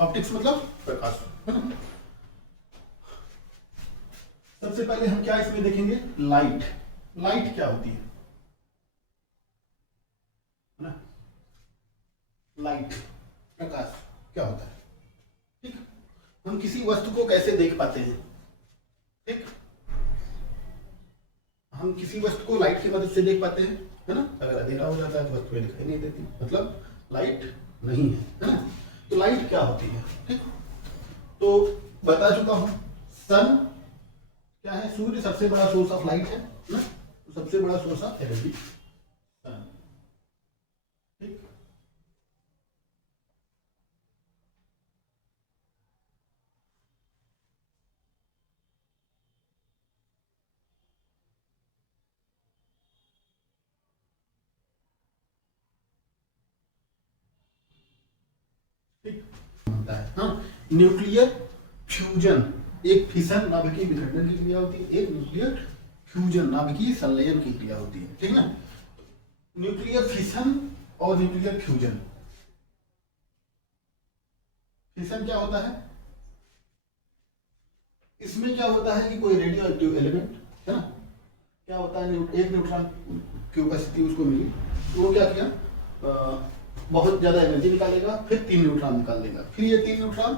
Optics मतलब प्रकाश, है ना। सबसे पहले हम क्या इसमें देखेंगे, लाइट। लाइट क्या होती है ना, लाइट प्रकाश क्या होता है, ठीक। हम किसी वस्तु को कैसे देख पाते हैं, ठीक। हम किसी वस्तु को लाइट की मदद से देख पाते हैं, है ना। अगर अंधेरा हो जाता है तो वस्तुएं दिखाई नहीं देती, मतलब लाइट नहीं है ना। तो लाइट क्या होती है, ठीक। तो बता चुका हूं, सन क्या है, सूर्य सबसे बड़ा सोर्स ऑफ लाइट है ना, तो सबसे बड़ा सोर्स ऑफ एनर्जी सन, ठीक। ठीक होता है, हाँ। न्यूक्लियर फ्यूजन, एक फिशन नाभिकीय विघटन की क्रिया होती है, एक न्यूक्लियर फ्यूजन नाभिकीय संलयन की क्रिया होती है, ठीक ना। न्यूक्लियर फिशन और न्यूक्लियर फ्यूजन, फिशन क्या होता है, इसमें क्या होता है कि कोई रेडियो एक्टिव एलिमेंट, है ना, क्या होता है, एक न्यूट्रॉन की उपस्थिति उसको मिली, तो वो क्या किया, बहुत ज्यादा एनर्जी निकालेगा, फिर 3 न्यूट्रॉन निकाल देगा, फिर ये 3 न्यूट्रॉन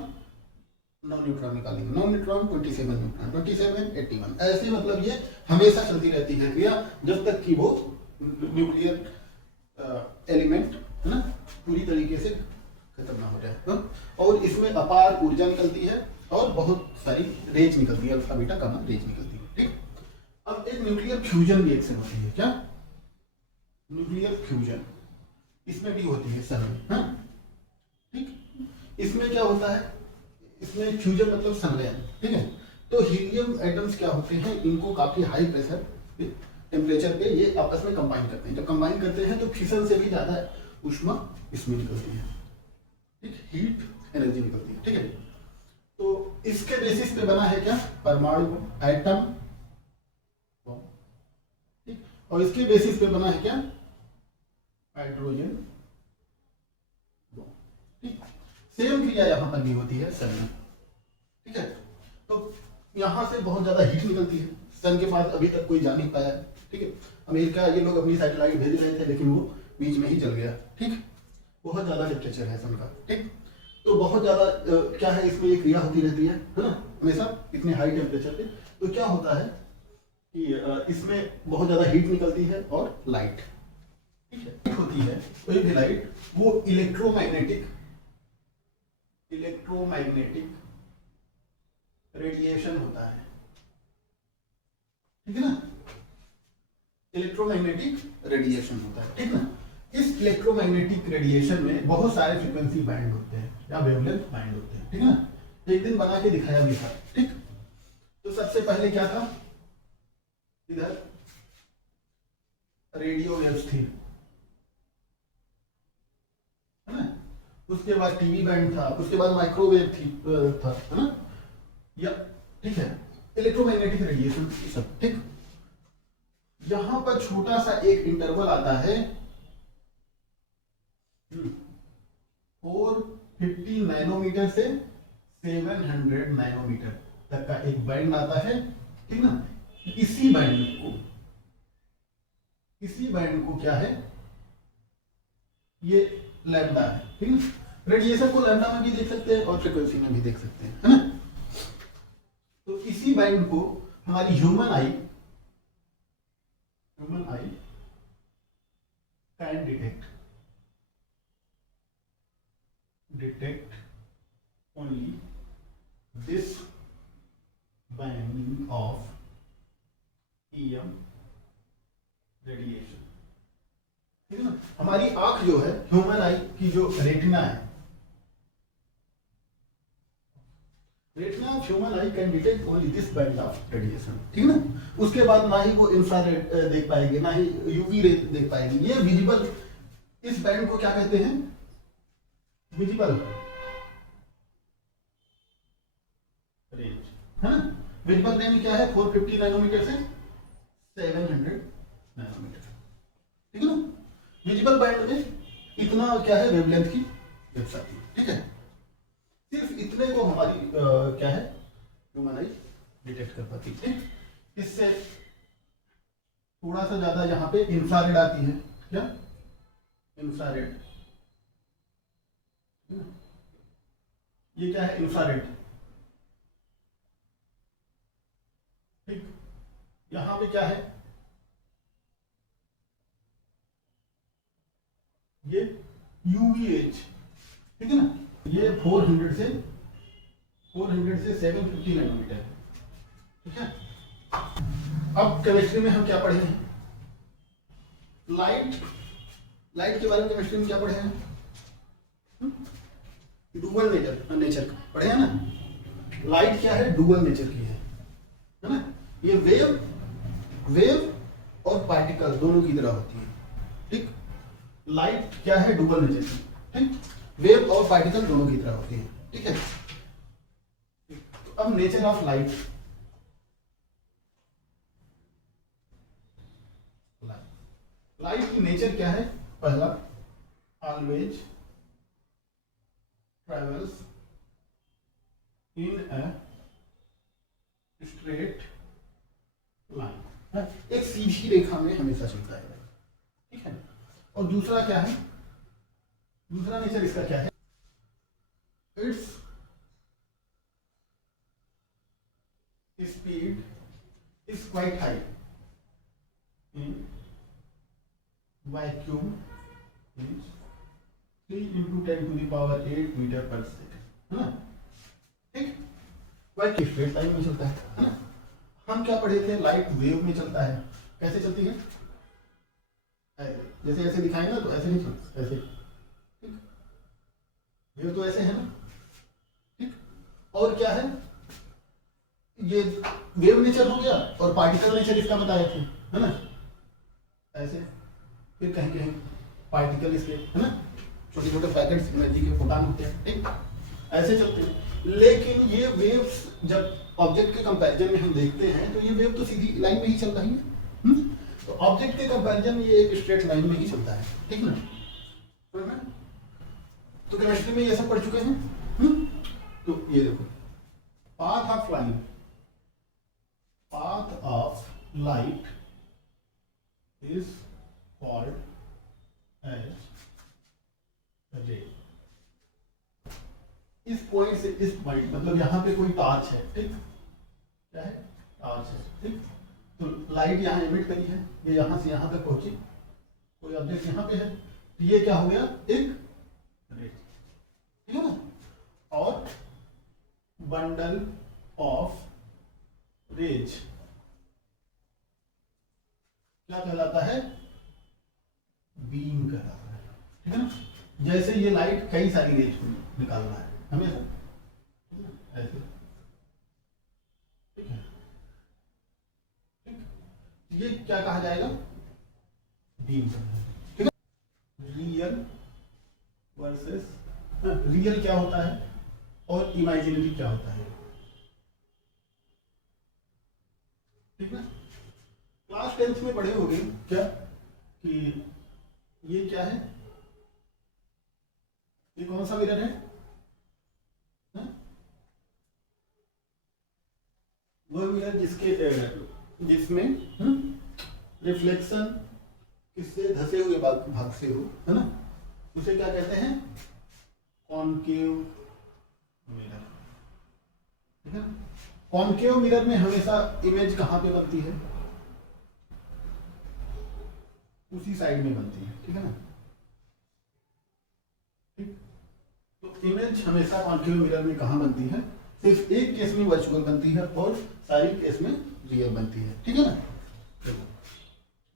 9 न्यूट्रॉन निकालेंगे, 9 न्यूट्रॉन 27 न्यूट्रॉन, 27 81, ऐसे मतलब ये हमेशा चलती रहती है क्रिया जब तक कि वो न्यूक्लियर एलिमेंट, है ना, पूरी तरीके से खत्म ना हो जाए। और इसमें अपार ऊर्जा निकलती है और बहुत सारी रेज निकलती है, अल्फा बीटा गामा रेज निकलती है, ठीक। अब एक न्यूक्लियर फ्यूजन रिएक्शन होती है, क्या, न्यूक्लियर फ्यूजन, इसमें भी होती है सर, हाँ, ठीक। इसमें क्या होता है, इसमें फ्यूजन मतलब संलयन, ठीक है। तो हीलियम एटम्स क्या होते हैं, इनको काफी हाई प्रेशर टेम्परेचर पे ये आपस में कंबाइन करते हैं, जब कंबाइन करते हैं तो फिशन से भी ज्यादा ऊष्मा इसमें निकलती है, ठीक, हीट एनर्जी निकलती है, ठीक है। तो इसके बेसिस पे बना है क्या, परमाणु एटम, ठीक। और इसके बेसिस पे बना है क्या, हाइड्रोजन, ठीक। सेम क्रिया यहां पर भी होती है सन में, ठीक है। तो यहां से बहुत ज्यादा हीट निकलती है, सन के पास अभी तक कोई जा नहीं पाया है, ठीक है। अमेरिका ये लोग अपनी सैटेलाइट भेज रहे थे लेकिन वो बीच में ही जल गया, ठीक। बहुत ज्यादा टेम्परेचर है सन का, ठीक। तो बहुत ज्यादा क्या है, इसमें ये क्रिया होती रहती है ना, हमेशा इतने हाई टेम्परेचर पे। तो क्या होता है कि इसमें बहुत ज्यादा हीट निकलती है और लाइट, ठीक है, होती है कोई भी लाइट, वो इलेक्ट्रोमैग्नेटिक रेडिएशन होता है, ठीक है ना, इलेक्ट्रोमैग्नेटिक रेडिएशन होता है, ठीक ना। इस इलेक्ट्रोमैग्नेटिक रेडिएशन में बहुत सारे फ्रीक्वेंसी बैंड होते हैं या वेवलेंथ बैंड होते हैं, ठीक ना। एक दिन बना के दिखाया भी था, ठीक। तो सबसे पहले क्या था, इधर रेडियो वेव्स थी, है ना, उसके बाद टीवी बैंड था, उसके बाद माइक्रोवेव थी था, है ना, या ठीक है, इलेक्ट्रोमैग्नेटिक रेडिएशन सब, ठीक। यहां पर छोटा सा एक इंटरवल आता है 450 नैनोमीटर से 700 नैनोमीटर तक का एक बैंड आता है, ठीक ना। इसी बैंड को क्या है, ये लैम्डा है, ठीक है। रेडिएशन को लैम्डा में भी देख सकते हैं और फ्रीक्वेंसी में भी देख सकते हैं, है ना। तो इसी बैंड को हमारी human I can detect only this band of EM radiation, ठीक है ना। हमारी आंख जो है, ह्यूमन आई की जो रेटिना है, retina of human I can detect only this band of radiation, ठीक है ना। उसके बाद ना ही वो इंफ्रारेड देख पाएगी, ना ही यूवी रे देख पाएगी, ये विजिबल, इस बैंड को क्या कहते हैं, विजिबल रेंज, है ना। विजिबल रेंज क्या है, 450 नैनोमीटर से 700 नैनोमीटर, ठीक है ना। विजिबल बैंड में इतना क्या है, वेवलेंथ की वेव्स आती है, ठीक है। सिर्फ इतने को हमारी क्या है ह्यूमन आई डिटेक्ट कर पाती है। इससे थोड़ा सा ज्यादा यहाँ पे इंफ्रारेड आती है। क्या इंफ्रारेड, ये क्या है इंफ्रारेड। ठीक, यहां पे क्या है ये UVH, ठीक है ना, ये 400 से 750 नैनोमीटर है। ठीक है, अब केमिस्ट्री में हम क्या पढ़े हैं, लाइट के बारे में केमिस्ट्री में क्या पढ़े हैं, डुअल नेचर पढ़े हैं ना। लाइट क्या है, डुअल नेचर की है ना। ये वेव और पार्टिकल दोनों की तरह होती है। ठीक, लाइट क्या है, डुअल नेचर की। ठीक, वेव और पार्टिकल दोनों की तरह होती है। ठीक है, तो अब नेचर ऑफ लाइट, लाइट की नेचर क्या है, पहला always travels in a straight line, एक सीधी रेखा में हमेशा चलता है। ठीक है, और दूसरा क्या है, दूसरा नेचर इसका क्या है, it's speed is quite high in vacuum is 3 × 10⁸ metre per second, है ना। ठीक, वैक्यूम स्ट्रेट लाइन में चलता है ना। हम क्या पढ़े थे, लाइट वेव में चलता है। कैसे चलती है, जैसे ऐसे दिखाएंगे ना तो ऐसे नहीं चलता, ऐसे। ठीक, वेव तो ऐसे है ना। ठीक, और क्या है, ये वेव नेचर हो गया, और पार्टिकल नेचर इसका बताए थे, है ना, ऐसे। फिर कहीं कहीं पार्टिकल इसके, है ना, छोटे छोटे पैकेट्स एनर्जी के फोटॉन होते हैं। ठीक, ऐसे चलते हैं। लेकिन ये वेव्स जब ऑब्जेक्ट के कंपैरिजन में हम देखते हैं तो ये वेव तो सीधी लाइन में ही चल रही है। तो ऑब्जेक्ट के कंपैरिजन में ये एक स्ट्रेट लाइन में ही चलता है। ठीक ना, तो केमिस्ट्री में ये सब पढ़ चुके हैं। तो ये देखो, path of light is called as ray. इस पॉइंट से इस पॉइंट, मतलब यहाँ पे कोई टॉर्च है। ठीक, क्या है, टॉर्च है। ठीक, तो लाइट यहाँ एमिट करी है, ये यहाँ से यहाँ तक पहुंची, कोई ऑब्जेक्ट यहाँ पे है, तो ये क्या हो गया, एक रे। ठीक है ना, और बंडल ऑफ रेज क्या कहलाता है, बीम कहलाता है। ठीक है ना, जैसे ये लाइट कई सारी रेज निकाल रहा है हमेशा, ऐसे। ठीक है, ठीक, ये क्या कहा जाएगा, बीम। ठीक है, रियल वर्सेस, रियल क्या होता है और इमेजिनरी क्या होता है। ठीक ना, क्लास 10th में पढ़े होंगे क्या कि ये क्या है, ये कौन सा मिरर है, वह मिरर जिसमें रिफ्लेक्शन किससे, धसे हुए भाग से हो, है ना, उसे क्या कहते हैं, कॉनकेव मिरर। ठीक है, कॉनकेव मिरर में हमेशा इमेज कहां पे बनती है, उसी साइड में बनती है। ठीक है ना, ठीक, तो इमेज हमेशा कॉनकेव मिरर में कहां बनती है, सिर्फ एक केस में वर्चुअल बनती है और सारी केस में रियल बनती है। ठीक है ना,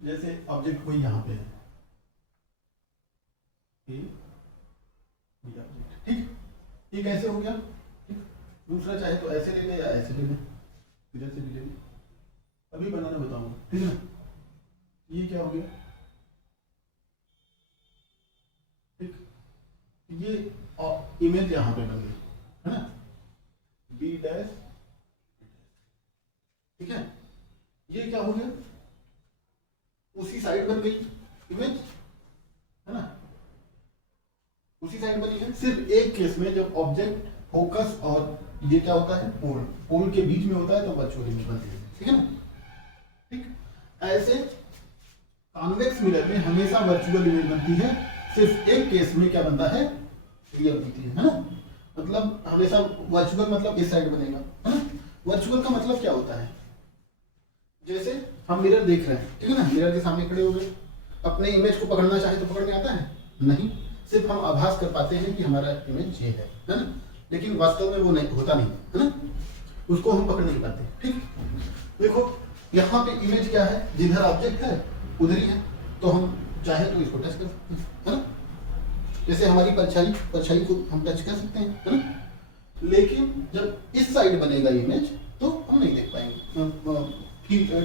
जैसे ऑब्जेक्ट कोई यहाँ पे है, ठीक, ये कैसे हो गया। ठीक, दूसरा चाहे तो ऐसे ले ले या ऐसे ले ले, इधर से भी ले ले, अभी बनाना बताऊंगा। ठीक है ना, ये क्या हो गया, ठीक, ये इमेज यहाँ पे बन गई, है ना, बी डैश। ठीक है, ये क्या हो गया, उसी साइड बन गई इमेज, है ना, उसी साइड बनी है। सिर्फ एक केस में जब ऑब्जेक्ट फोकस और ये क्या होता है, पोल, पोल के बीच में होता है तो वर्चुअल इमेज बनती है, ठीक है ना। ठीक, ऐसे कॉन्वेक्स मिरर में हमेशा वर्चुअल इमेज बनती है, सिर्फ एक केस में क्या बनता है, रियल बनती है ना। मतलब हमेशा वर्चुअल मतलब इस साइड बनेगा, है ना। वर्चुअल का मतलब क्या होता है, जैसे हम मिरर देख रहे हैं, ठीक है ना, मिरर के सामने खड़े हो गए, अपने इमेज को पकड़ना चाहे तो पकड़ में आता है नहीं, सिर्फ हम आभास कर पाते हैं कि हमारा इमेज ये है ना, लेकिन वास्तव में वो नहीं होता, नहीं है ना, उसको हम पकड़ नहीं पाते। ठीक, देखो यहाँ पे इमेज क्या है, जिधर ऑब्जेक्ट है उधर ही है, तो हम चाहे तो इसको टच कर सकते हैं, है ना। जैसे हमारी परछाई, परछाई को हम टच कर सकते हैं, है ना, लेकिन जब इस साइड बनेगा इमेज तो हम नहीं देख पाएंगे,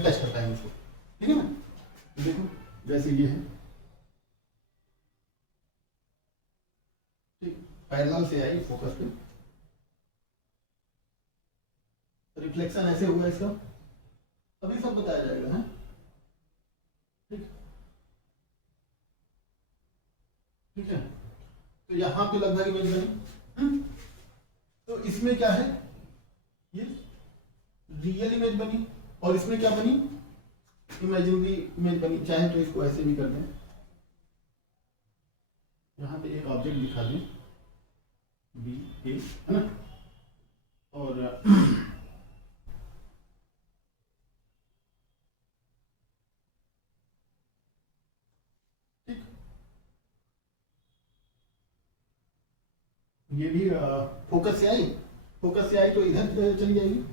टच कर पाएंगे उसको, ठीक है ना। देखो जैसे ये है, ठीक, पैरेलल से आई फोकस पे, रिफ्लेक्शन ऐसे हुआ इसका, अभी सब बताया जाएगा, है ठीक, ठीक है। तो यहाँ पे लगभग इमेज बनी, तो इसमें क्या है, ये रियल इमेज बनी, और इसमें क्या बनी, इमेजिनरी इमेज बनी। चाहे तो इसको ऐसे भी कर दें, यहाँ पे एक ऑब्जेक्ट दिखा दें बी ए, है ना, और ठीक, ये भी फोकस से आई, फोकस से आई तो इधर चली जाएगी,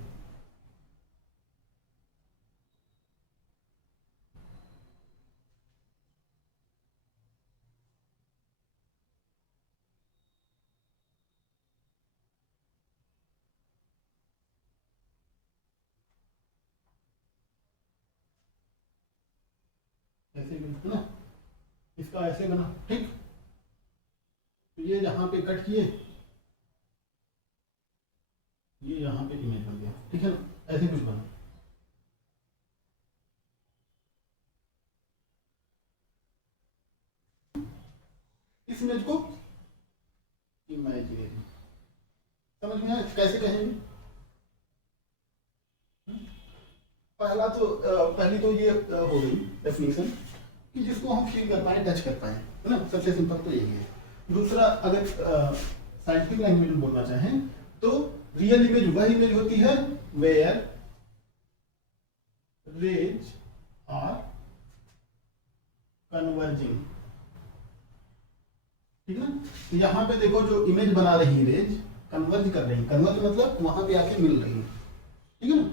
ऐसे भी, है ना, इसका ऐसे बना, ठीक। तो ये यहाँ पे कट किए, ये यहाँ पे इमेज बन गया, ठीक है ना, ऐसे कुछ बना। इस इमेज को इमेजिनरी, समझ में आया कैसे कहेंगे। पहला तो पहली तो ये हो गई डेफिनेशन कि जिसको हम फील कर पाए, टच कर पाए, है ना, सबसे सिंपल तो यही है। दूसरा, अगर साइंटिफिक लैंग्वेज में बोलना चाहें तो रियल इमेज वह इमेज होती है वेयर रेज आर कन्वर्जिंग, ठीक है ना। तो यहाँ पे देखो जो इमेज बना रही है रेज कन्वर्ज कर रही है, कन्वर्ज मतलब वहां पे आके मिल रही है, ठीक है ना।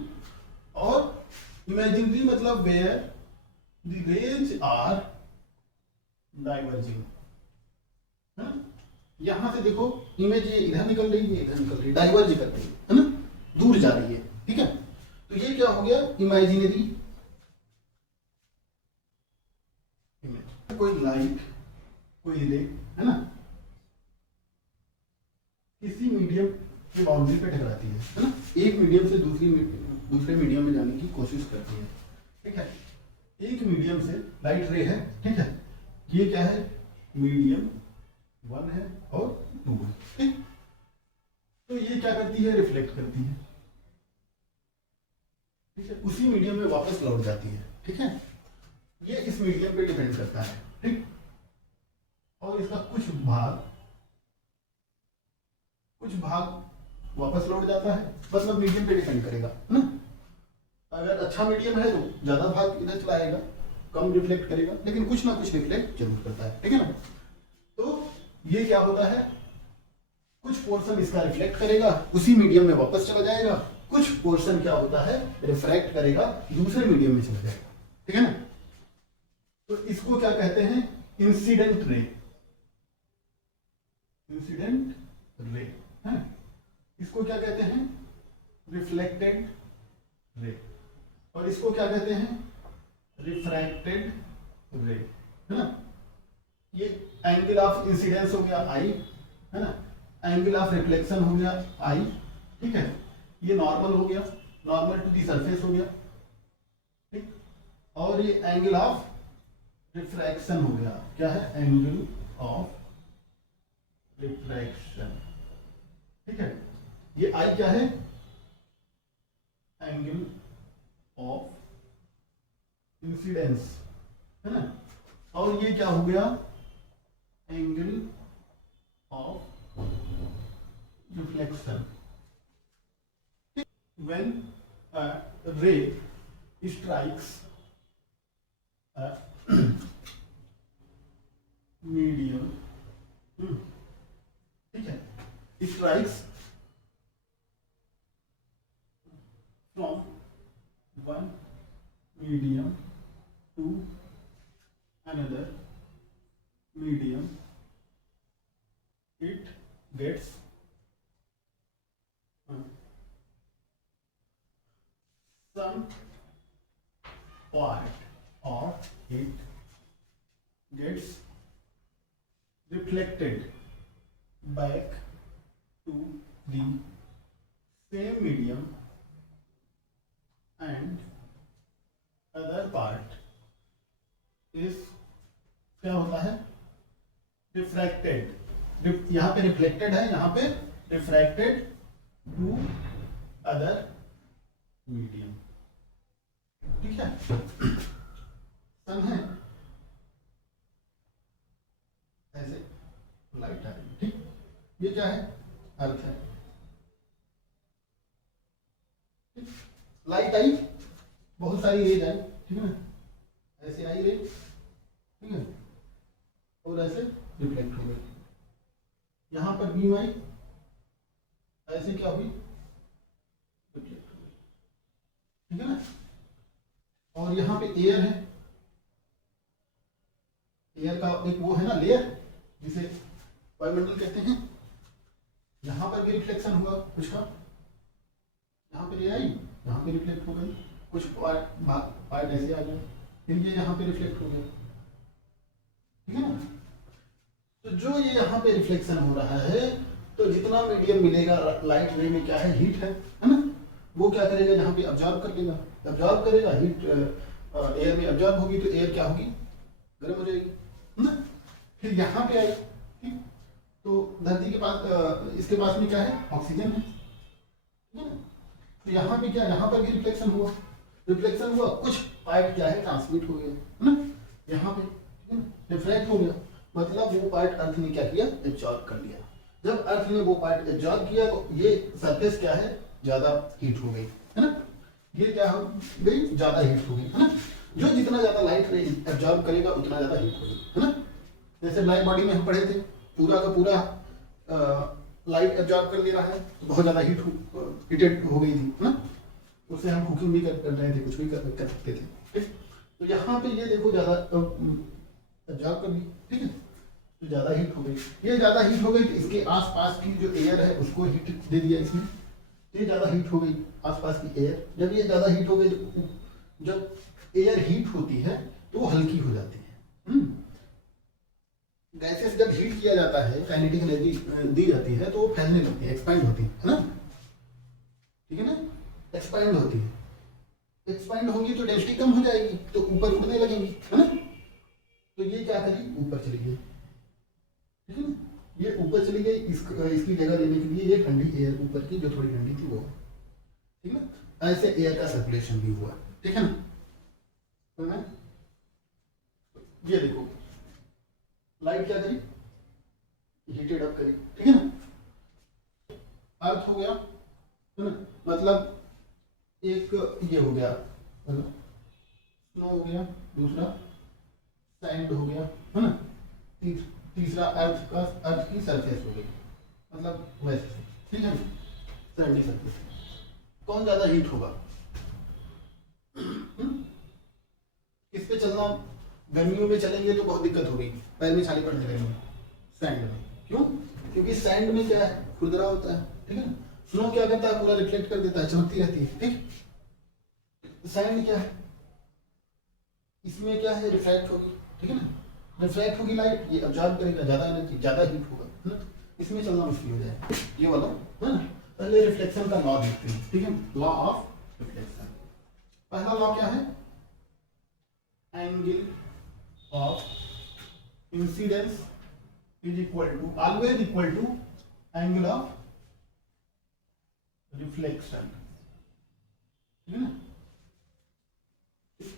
और इमेजिनरी मतलब where the rays are diverging, है ना। यहां से देखो इमेज ये इधर निकल रही है, इधर निकल रही है, डाइवर्ज कर रही है ना, दूर जा रही है, ठीक है। तो ये क्या हो गया, इमेजिनरी इमेज। कोई लाइट, कोई रे, है ना, किसी मीडियम की बाउंड्री पे टकराती है ना, एक मीडियम से दूसरे मीडियम में जाने की कोशिश करती है, ठीक है। एक मीडियम से लाइट रे है, ठीक है, ये क्या है, मीडियम 1 है और 2 है, ठीक। तो ये क्या करती है, रिफ्लेक्ट करती है, ठीक है, उसी मीडियम में वापस लौट जाती है, ठीक है। ये इस मीडियम पे डिपेंड करता है, ठीक। और इसका कुछ भाग वापस लौट जाता है, मतलब मीडियम पे डिपेंड करेगा, है ना। अगर अच्छा मीडियम है तो ज्यादा भाग इधर चला आएगा, कम रिफ्लेक्ट करेगा, लेकिन कुछ ना कुछ रिफ्लेक्ट जरूर करता है, ठीक है ना। तो ये क्या होता है, कुछ पोर्शन इसका रिफ्लेक्ट करेगा, उसी मीडियम में वापस चला जाएगा, कुछ पोर्शन क्या होता है, रिफ्रैक्ट करेगा, दूसरे मीडियम में चला जाएगा, ठीक है ना। तो इसको क्या कहते हैं, इंसिडेंट रे, इंसिडेंट रे, है। इसको क्या कहते हैं, रिफ्लेक्टेड रे, और इसको क्या कहते हैं, रिफ्रैक्टेड रे, है ना। ये एंगल ऑफ इंसिडेंस हो गया आई, है ना, एंगल ऑफ रिफ्लेक्शन हो गया आई, ठीक है। ये नॉर्मल हो गया, नॉर्मल टू दी सरफेस हो गया, ठीक। और ये एंगल ऑफ रिफ्रैक्शन हो गया, क्या है, एंगल ऑफ रिफ्रैक्शन, ठीक है। ये आई क्या है, एंगल ऑफ इंसिडेंस है ना, और ये क्या हो गया, angle of reflection. When a ray strikes a medium, ठीक है, strikes from one medium to another medium, it gets some part of it gets reflected back to the same medium and other part is क्या होता है, refracted, यहाँ पे reflected है, यहाँ पे रिफ्रैक्टेड टू अदर मीडियम, ठीक है। सन है ऐसे लाइट आ रही है, ठीक, ये क्या है, अर्थ है, लाइट आई, बहुत सारी रेज आई, ठीक है ना, ऐसे आई रे, ठीक है, और ऐसे रिफ्लेक्ट हो गई, यहां पर बीम आई, ऐसे क्या हुई, रिफ्लेक्ट हो गई, ठीक है ना, और यहां पे एयर है, एयर का एक वो है ना लेयर जिसे वायुमंडल कहते हैं, यहां पर भी रिफ्लेक्शन हुआ कुछ का, यहाँ पे ये आई, यहाँ पे रिफ्लेक्ट हो गई, कुछ पार्ट ऐसे आ गया, फिर ये यहाँ पे रिफ्लेक्ट हो गया, ठीक है ना। तो जो ये यहाँ पे रिफ्लेक्शन हो रहा है, तो जितना मीडियम मिलेगा लाइट रे में क्या है, हीट है ना, वो क्या करेगा, यहाँ पे ऑब्जॉर्ब कर लेगा, ऑब्जॉर्ब करेगा, हीट एयर में ऑब्जॉर्ब होगी, तो एयर क्या होगी, गर्म हो जाएगी ना, फिर यहाँ पे आई, ठीक, तो धरती के पास इसके पास में क्या है, ऑक्सीजन है, ठीक है ना, तो यहाँ पे क्या, यहाँ पर भी रिफ्लेक्शन हुआ, कुछ पार्ट क्या है, ट्रांसमिट हो गया है ना, यहाँ पे, ठीक है ना, रिफ्रैक्ट हो गया, मतलब वो पार्ट अर्थ ने क्या किया, एब्जॉर्ब कर लिया, जब अर्थ ने वो पार्ट एब्जॉर्ब किया तो ये सरफेस क्या है, ज्यादा हीट हो गई है ना, ये क्या हो गई, ज्यादा हीट हो गई है ना, जो जितना ज्यादा लाइट रे एब्जॉर्ब करेगा उतना ज्यादा हीट होगी, है ना, जैसे ब्लैक बॉडी में हम पढ़े थे, पूरा का पूरा लाइट एब्जॉर्ब कर ले रहा है, बहुत ज्यादा हीटेड हो गई थी, है ना, उससे हम कुकिंग भी कर रहे थे, कुछ भी कर सकते थे, ठीक, तो यहाँ पे ये देखो ज्यादा एब्जॉर्ब कर ली, ठीक है, तो ज्यादा हीट हो गई, ये ज्यादा हीट हो गई तो इसके आसपास की जो एयर है उसको हीट दे दिया इसमें, ये ज्यादा हीट हो गई आसपास की एयर, जब ये ज्यादा हीट हो गई तो जब एयर हीट होती है तो वो हल्की हो जाती है, गैसेस जब हीट किया जाता है, काइनेटिक एनर्जी दी जाती है तो वो फैलने लगती है, एक्सपैंड होती है ना, ठीक है ना, एक्सपैंड होती है, एक्सपैंड होंगी तो डेंसिटी कम हो जाएगी, तो ऊपर उड़ने लगेंगी, है ना, तो ये क्या करी, ऊपर चली गई, ठीक है ना, ये ऊपर चली गई, इसकी जगह लेने के लिए ये ठंडी एयर ऊपर की जो थोड़ी ठंडी थी वो, ठीक है ना, ऐसे एयर का सर्कुलेशन भी हुआ, ठीक है ना, तो ये देखो लाइट क्या करी, हीटेड अप करी, ठीक है ना, अर्थ हो गया, है ना, मतलब एक ये हो गया, स्नो हो गया, दूसरा सैंड हो गया, है ना, तीसरा अर्थ की सरफेस हो गई, मतलब वैसे, ठीक है ना, सैंडी सरफेस, कौन ज्यादा हीट होगा, किस पे चलना, गर्मियों में चलेंगे तो बहुत दिक्कत होगी, पैर में छाले पड़ने लगेंगे, सैंड में, क्यों, क्योंकि सैंड में क्या है, खुरदरा होता है, ठीक है ना, स्नो क्या करता है, पूरा रिफ्लेक्ट कर देता है, चमकती रहती है, ठीक, सैंड क्या है, इसमें क्या है, रिफ्रैक्ट होगी, ठीक है ना, रिफ्रैक्ट होगी लाइट, ये ऑब्जॉर्ब करेगा, ज्यादा एनर्जी, ज्यादा हीट होगा, है ना, इसमें चलना मुश्किल हो जाए, ये वाला, है ना, पहले रिफ्लेक्शन का लॉ देखते हैं, ठीक है, लॉ ऑफ रिफ्लेक्शन, पहला लॉ क्या है, angle of incidence is equal to always equal to angle of reflection, ठीक है ना,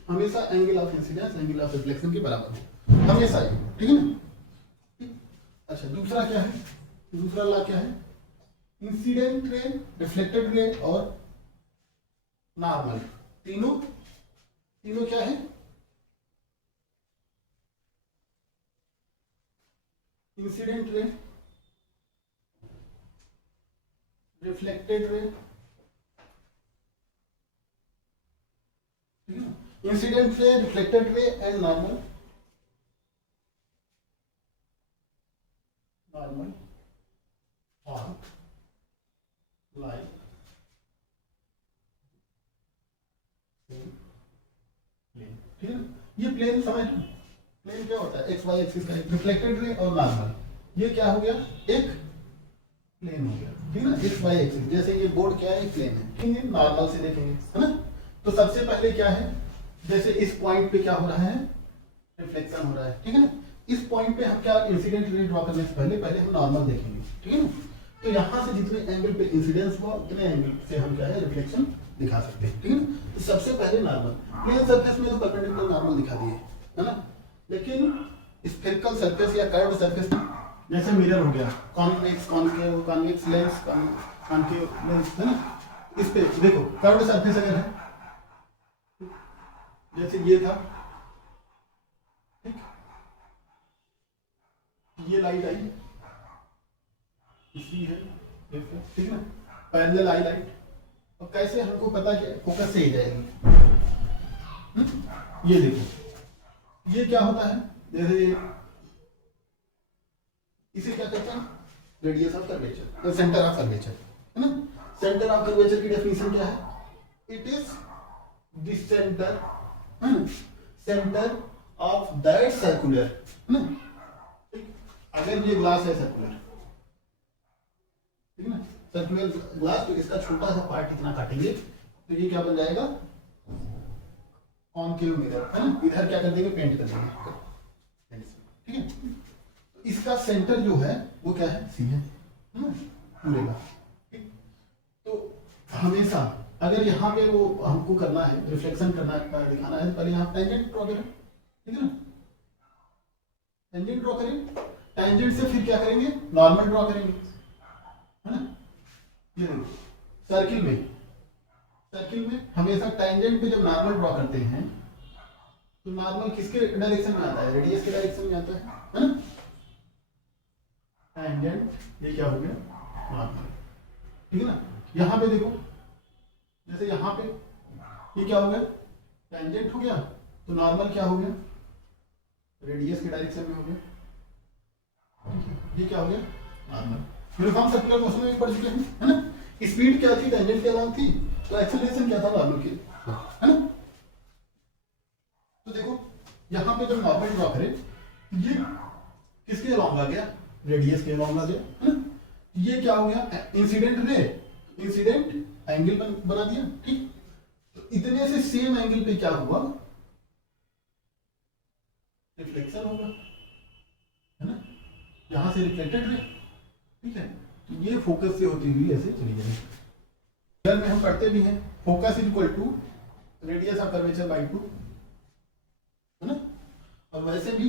हमेशा angle of incidence angle of reflection के बराबर हो, हमेशा ही, ठीक है ना। अच्छा, दूसरा क्या है, दूसरा लॉ क्या है, इंसिडेंट रे, रिफ्लेक्टेड रे और नॉर्मल, तीनों तीनों क्या है, इंसिडेंट रे, रिफ्लेक्टेड रे, ठीक है ना, incident ray, reflected ray and normal, normal और लाइक प्लेन, ठीक है ना। ये प्लेन समझ, प्लेन क्या होता है, एक्स वाई एक्सिस का, रिफ्लेक्टेड रे और नॉर्मल, ये क्या हो गया, एक प्लेन हो गया, ठीक है ना, एक्स वाई एक्सिस, जैसे ये बोर्ड क्या है, एक प्लेन है, ठीक है, नॉर्मल से देखेंगे, है ना। तो सबसे पहले क्या है, जैसे इस पॉइंट पे क्या हो रहा है, रिफ्लेक्शन हो रहा है, ठीक है ना, इस पॉइंट पे हम क्या इंसिडेंट रे ड्रॉ करने से पहले पहले हम नॉर्मल देखेंगे, ठीक है ना। तो यहाँ से जितने एंगल पे इंसिडेंस हुआ उतने एंगल से हम क्या है रिफ्लेक्शन दिखा सकते हैं, ठीक है ना। तो सबसे पहले नॉर्मल, प्लेन सरफेस में तो परपेंडिकुलर नॉर्मल दिखा दिए, है ना, लेकिन स्फेरिकल सरफेस या कर्व्ड सरफेस में, जैसे मिरर हो गया, convex concave, convex lens, concave lens, है ना, इस पे देखो कर्व्ड सरफेस अगर है, जैसे ये था, ठीक, ये लाइट आई, इसी है, ठीक है ना, पैरेलल आई लाइट, और कैसे हमको पता क्या फोकस से ही जाएगी, ये देखो, ये क्या होता है, जैसे इसे क्या कहते हैं, radius of curvature, centre of curvature, है ना। सेंटर ऑफ कर्वेचर की डेफिनेशन क्या है, इट इज द सेंटर, है ना, सेंटर ऑफ दैट सर्कुलर, है ना, अगर ये ग्लास है सर्कुलर, ठीक है ना, सर्कुलर ग्लास, तो इसका छोटा सा पार्ट इतना काटेंगे तो ये क्या बन जाएगा, कॉनकेव मिरर, है ना, इधर क्या कर देंगे, पेंट कर देंगे, ठीक है। तो इसका सेंटर जो है वो क्या है, सी है ना, पूरे का, ठीक। तो हमेशा अगर यहाँ पे वो हमको करना है, रिफ्लेक्शन करना है, दिखाना है, पहले यहाँ टेंजेंट ड्रॉ करें, ठीक है ना, टेंजेंट ड्रॉ करें, टेंजेंट से फिर क्या करेंगे, नॉर्मल ड्रॉ करेंगे, है ना। ये देखो सर्किल में हमेशा टेंजेंट पे जब नॉर्मल ड्रॉ करते हैं तो नॉर्मल किसके डायरेक्शन में आता है, रेडियस के डायरेक्शन में आता है ना। टेंजेंट, ये क्या हो गया, नॉर्मल, ठीक है ना। यहाँ पे देखो, जैसे यहाँ पे ये क्या हो गया, टेंजेंट हो गया, तो नॉर्मल क्या हो गया, रेडियस के डायरेक्शन में हो गया, ये क्या हो गया, नॉर्मल। यूनिफॉर्म सर्कुलर मोशन में पढ़ चुके हैं, है ना। स्पीड क्या थी, टेंजेंट के अलावा थी, तो एक्सेलरेशन क्या था, नॉर्मल की, है ना। तो देखो यहाँ पे जब नॉर्मल ड्रॉ करें, ये किसके अलॉन्ग आ गया, रेडियस के अलॉन्ग आ गया, है ना। ये क्या हो गया, इंसिडेंट रे, इंसिडेंट एंगल बना दिया, ठीक। तो इतने से सेम एंगल पे क्या हुआ, रिफ्लेक्शन होगा, है ना, यहां से रिफ्लेक्टेड रे, ठीक है। तो ये फोकस से होती हुई ऐसे चली जाएगी। अगर में हम पढ़ते भी हैं, focus equal to radius of curvature by 2, है ना। और वैसे भी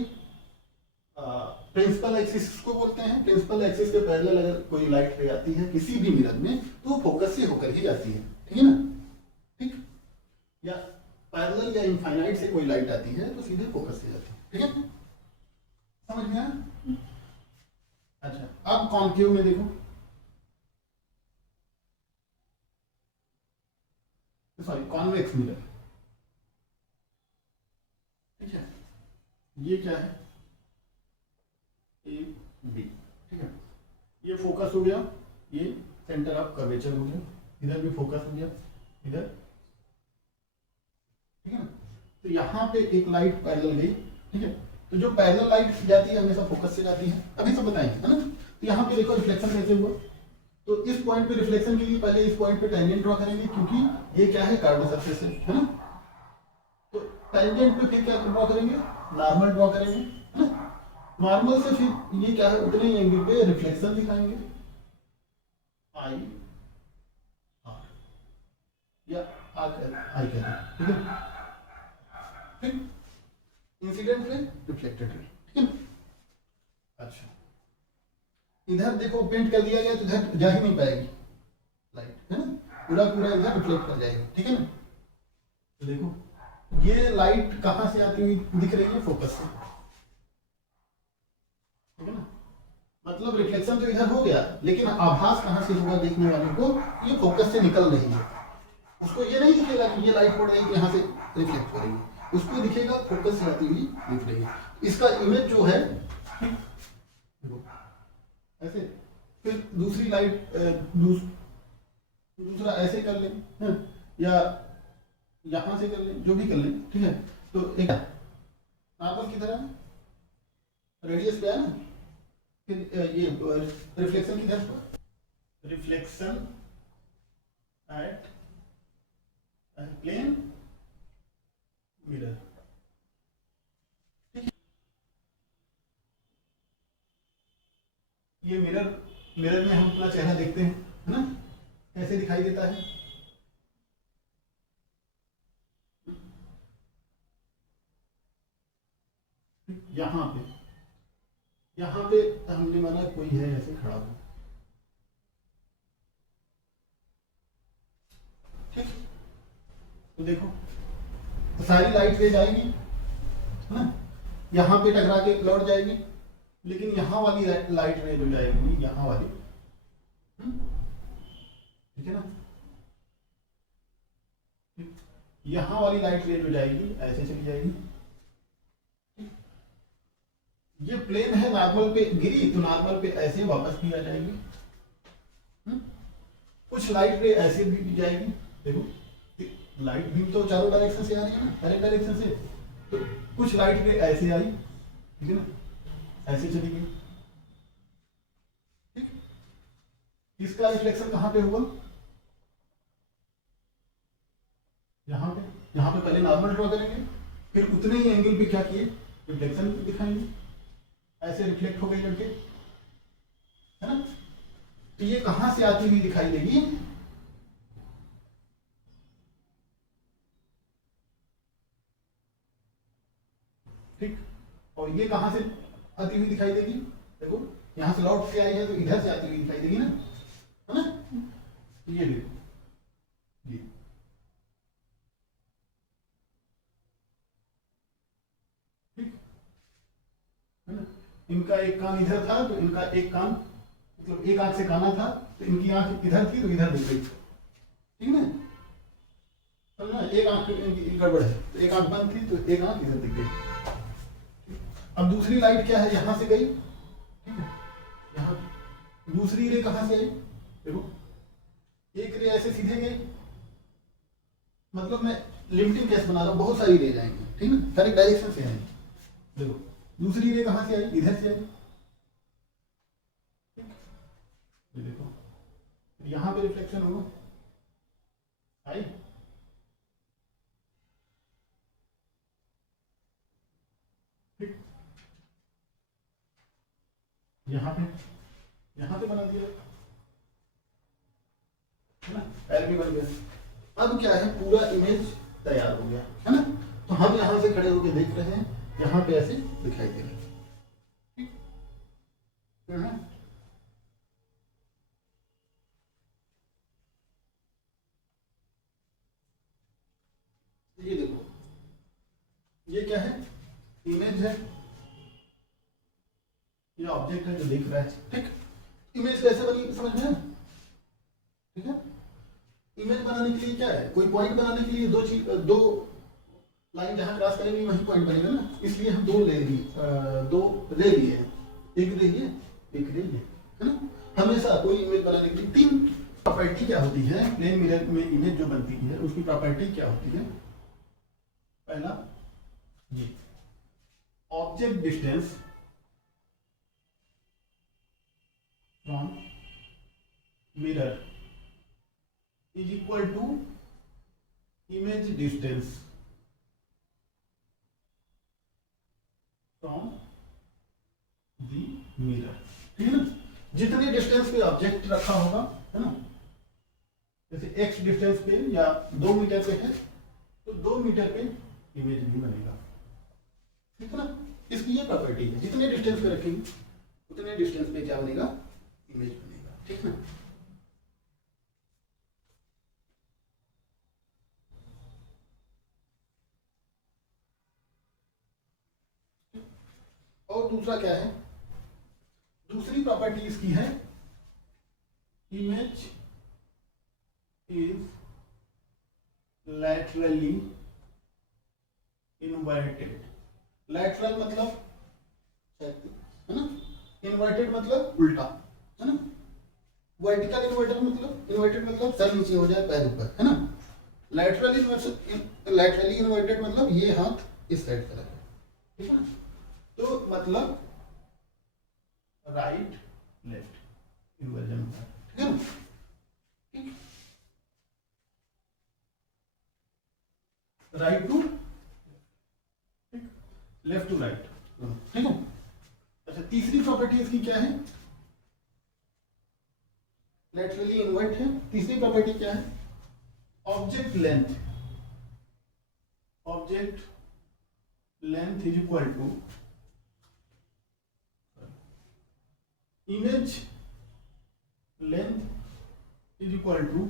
प्रिंसिपल एक्सिस को बोलते हैं, प्रिंसिपल एक्सिस के पैरेलल अगर कोई लाइट रे आती है किसी भी मिरर में तो वो फोकस से होकर ही जाती है, ठीक है ना, ठीक। या पैरेलल या इनफाइनाइट से कोई लाइट आती है तो सीधे फोकस से जाती है, ठीक है, समझ में आया। अच्छा, अब कॉनकेव में देखो, सॉरी कॉन्वेक्स मिरर, ठीक है। ये क्या है, ए बी, ठीक है। ये फोकस हो गया, ये सेंटर ऑफ कर्वेचर हो गया, इधर भी फोकस हो गया, इधर, ठीक है ना। तो यहाँ पे एक लाइट पैरेलल गई, ठीक है। तो जो पैरेलल लाइट जाती है हमेशा फोकस से जाती है, अभी सब बताएंगे, है ना। तो यहाँ पे देखो रिफ्लेक्शन कैसे हुआ, तो इस पॉइंट पे रिफ्लेक्शन के लिए पहले इस पॉइंट पे टेंजेंट ड्रॉ करेंगे, क्योंकि ये क्या है, कर्व्ड सरफेस है ना। तो टेंजेंट पे फिर क्या ड्रॉ करेंगे, नॉर्मल ड्रॉ करेंगे, है ना। नॉर्मल से फिर ये क्या है, उतने ही एंगल पे रिफ्लेक्शन दिखाएंगे, आई या आई कहते हैं, ठीक है। फिर इंसिडेंट रे, रिफ्लेक्टेड रे, ठीक है ना। अच्छा, इधर देखो पेंट कर दिया गया तो इधर जा ही नहीं पाएगी लाइट, है ना, पूरा पूरा इधर रिफ्लेक्ट कर जाएगी, ठीक है ना। तो देखो ये लाइट कहाँ से आती हुई दिख रही है, फोकस से, ठीक है ना। मतलब रिफ्लेक्शन तो इधर हो गया, लेकिन आभास कहाँ से होगा देखने वाले को, ये फोकस से निकल रही है। उसको ये नहीं दिखेगा कि ये लाइट पड़ रही है यहाँ से रिफ्लेक्ट करेगी, उसको दिखेगा फोकस से आती हुई दिख रही है। इसका इमेज जो है ऐसे, फिर दूसरी लाइट दूसरा ऐसे कर लें, या यहां से कर लें, जो भी कर लें, ठीक है। तो एक नॉर्मल की तरह रेडियस पे है ना, फिर ये रिफ्लेक्शन किधर पर, रिफ्लेक्शन एट प्लेन मिरर, ठीक है। ये मिरर में हम अपना चेहरा देखते हैं, है ना, कैसे दिखाई देता है। यहाँ पे हमने माना कोई है ऐसे खड़ा हो, ठीक। तो देखो तो सारी लाइट रेज आएगी, है ना, यहाँ पे टकरा के लौट जाएगी, लेकिन यहाँ वाली लाइट रेज हो जाएगी, यहाँ वाली, ठीक है ना। यहाँ वाली लाइट रेज हो जाएगी, ऐसे चली जाएगी। ये प्लेन है, नॉर्मल पे गिरी तो नॉर्मल पे ऐसे वापस भी आ जाएगी। कुछ लाइट रे ऐसे भी जाएगी, देखो लाइट बीम तो चारों डायरेक्शन से आ रही है ना, हर एक डायरेक्शन से। तो कुछ लाइट रे ऐसे आई, ठीक है ना, ऐसे चली गई, ठीक। इसका रिफ्लेक्शन कहाँ पे हुआ, यहाँ पे पहले नॉर्मल ड्रॉ करेंगे, फिर उतने ही एंगल पे क्या किए, रिफ्लेक्शन दिखाएंगे, ऐसे रिफ्लेक्ट हो गई लड़के, है ना। तो ये कहां से आती हुई दिखाई देगी, ठीक। और ये कहां से आती हुई दिखाई देगी, देखो यहां से लौट के आई है तो इधर से आती हुई दिखाई देगी ना, है ना। ये देखो ये, ठीक है ना। इनका एक कान इधर था तो इनका एक कान, मतलब एक आंख से काना था तो इनकी आंख इधर थी तो इधर दिख गई, ठीक है ना। एक आंख गड़बड़ है तो एक आंख बंद थी तो एक आंख इधर दिख गई। अब दूसरी लाइट क्या है, यहां से गई, ठीक है, यहां दूसरी रे कहां से आई, देखो एक रे ऐसे सीधे गई, मतलब मैं लिमिटिंग केस बना रहा हूं, बहुत सारी रे जाएंगी, ठीक है, हर एक डायरेक्शन से आएंगी। देखो दूसरी रे कहां से आई, इधर से आई, ये देखो यहां पे रिफ्लेक्शन होगा, आई, ठीक। यहाँ पे बना दिया, है ना, पैर भी बन गया। अब क्या है, पूरा इमेज तैयार हो गया, है ना। तो हम यहाँ से खड़े होकर देख रहे हैं, यहाँ पे ऐसे दिखाई दे रहा है, ठीक है। ये देखो ये क्या है, इमेज है, ये ऑब्जेक्ट है जो दिख रहा है, ठीक। इमेज कैसे बनी समझ में, ठीक है। इमेज बनाने के लिए क्या है, कोई पॉइंट बनाने के लिए दो लाइन जहां क्रॉस करेंगे वही पॉइंट बनेगा ना, इसलिए हम दो ले लिए हैं, एक रे ये, एक रे ये, है ना। हमेशा कोई इमेज बनाने के लिए तीन प्रॉपर्टी क्या होती है, प्लेन मिरर में इमेज जो बनती है उसकी प्रॉपर्टी क्या होती है। पहला ये object distance from mirror is equal to image distance from the mirror, ठीक है ना। जितने डिस्टेंस पे ऑब्जेक्ट रखा होगा, है ना, जैसे x डिस्टेंस पे या 2 मीटर पे है तो 2 मीटर पे इमेज नहीं बनेगा, ठीक है ना। इसकी ये प्रॉपर्टी है, जितने डिस्टेंस पे रखेंगे उतने डिस्टेंस पे क्या बनेगा, इमेज बनेगा, ठीक है ना। और दूसरा क्या है, दूसरी प्रॉपर्टी इसकी है image is laterally inverted. Lateral मतलब है ना, इन्वर्टेड मतलब उल्टा, है ना। वर्टिकल इन्वर्टेड मतलब सर नीचे हो जाए पैर ऊपर, है ना। लैटरली इन्वर्टेड मतलब ये हाथ इस साइड पर है, ठीक है ना। तो मतलब राइट लेफ्ट इन्वर्जन होता है, ठीक है ना। ठीक, right to left to right, ठीक है। अच्छा, तीसरी प्रॉपर्टी इसकी क्या है, लैटरली इन्वर्ट है। तीसरी प्रॉपर्टी क्या है, object length, object length is equal to image length is equal to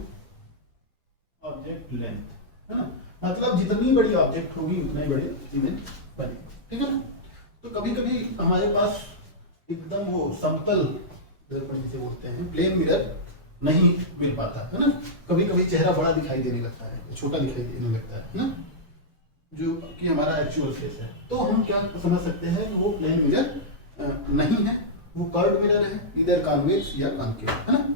object length, है ना। मतलब जितनी बड़ी ऑब्जेक्ट होगी उतने बड़े इमेज बने, ठीक है ना। तो कभी कभी हमारे पास एकदम वो समतल दर्पण जिसे बोलते हैं, प्लेन मिरर नहीं मिल पाता, है ना। कभी कभी चेहरा बड़ा दिखाई देने लगता है, छोटा दिखाई देने लगता है ना, जो कि हमारा एक्चुअल फेस है। तो हम क्या समझ सकते हैं कि वो प्लेन मिरर नहीं है, वो कर्व मिरर है, इधर कॉन्वेक्स या कॉन्केव, है ना।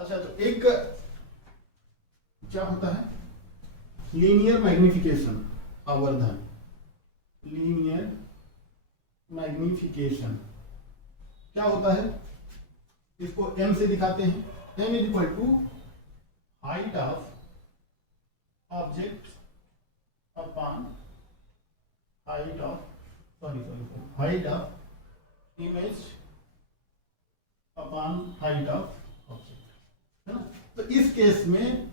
अच्छा, तो एक क्या होता है, लीनियर मैग्निफिकेशन, आवर्धन, लीनियर मैग्निफिकेशन क्या होता है, इसको m से दिखाते हैं। m is equal to height of object upon height of height of image upon height of object, है ना। तो इस केस में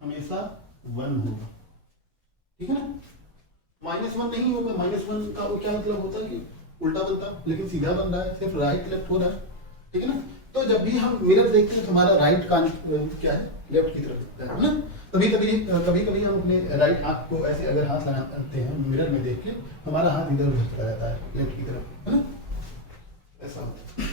हमेशा 1 होगा, ठीक है ना। -1 नहीं होगा, -1 का वो क्या मतलब होता है कि उल्टा बनता, लेकिन सीधा बन रहा है, सिर्फ राइट लेफ्ट हो रहा है, ठीक है ना। तो जब भी हम मिरर देखते हैं तो हमारा राइट कान क्या है, लेफ्ट की तरफ दिखता है ना। कभी कभी हम अपने राइट हाथ को ऐसे अगर हाथ लगाते हैं मिरर में देख के, हमारा हाथ इधर उधर चला जाता है लेफ्ट की तरफ, है ना, ऐसा होता है।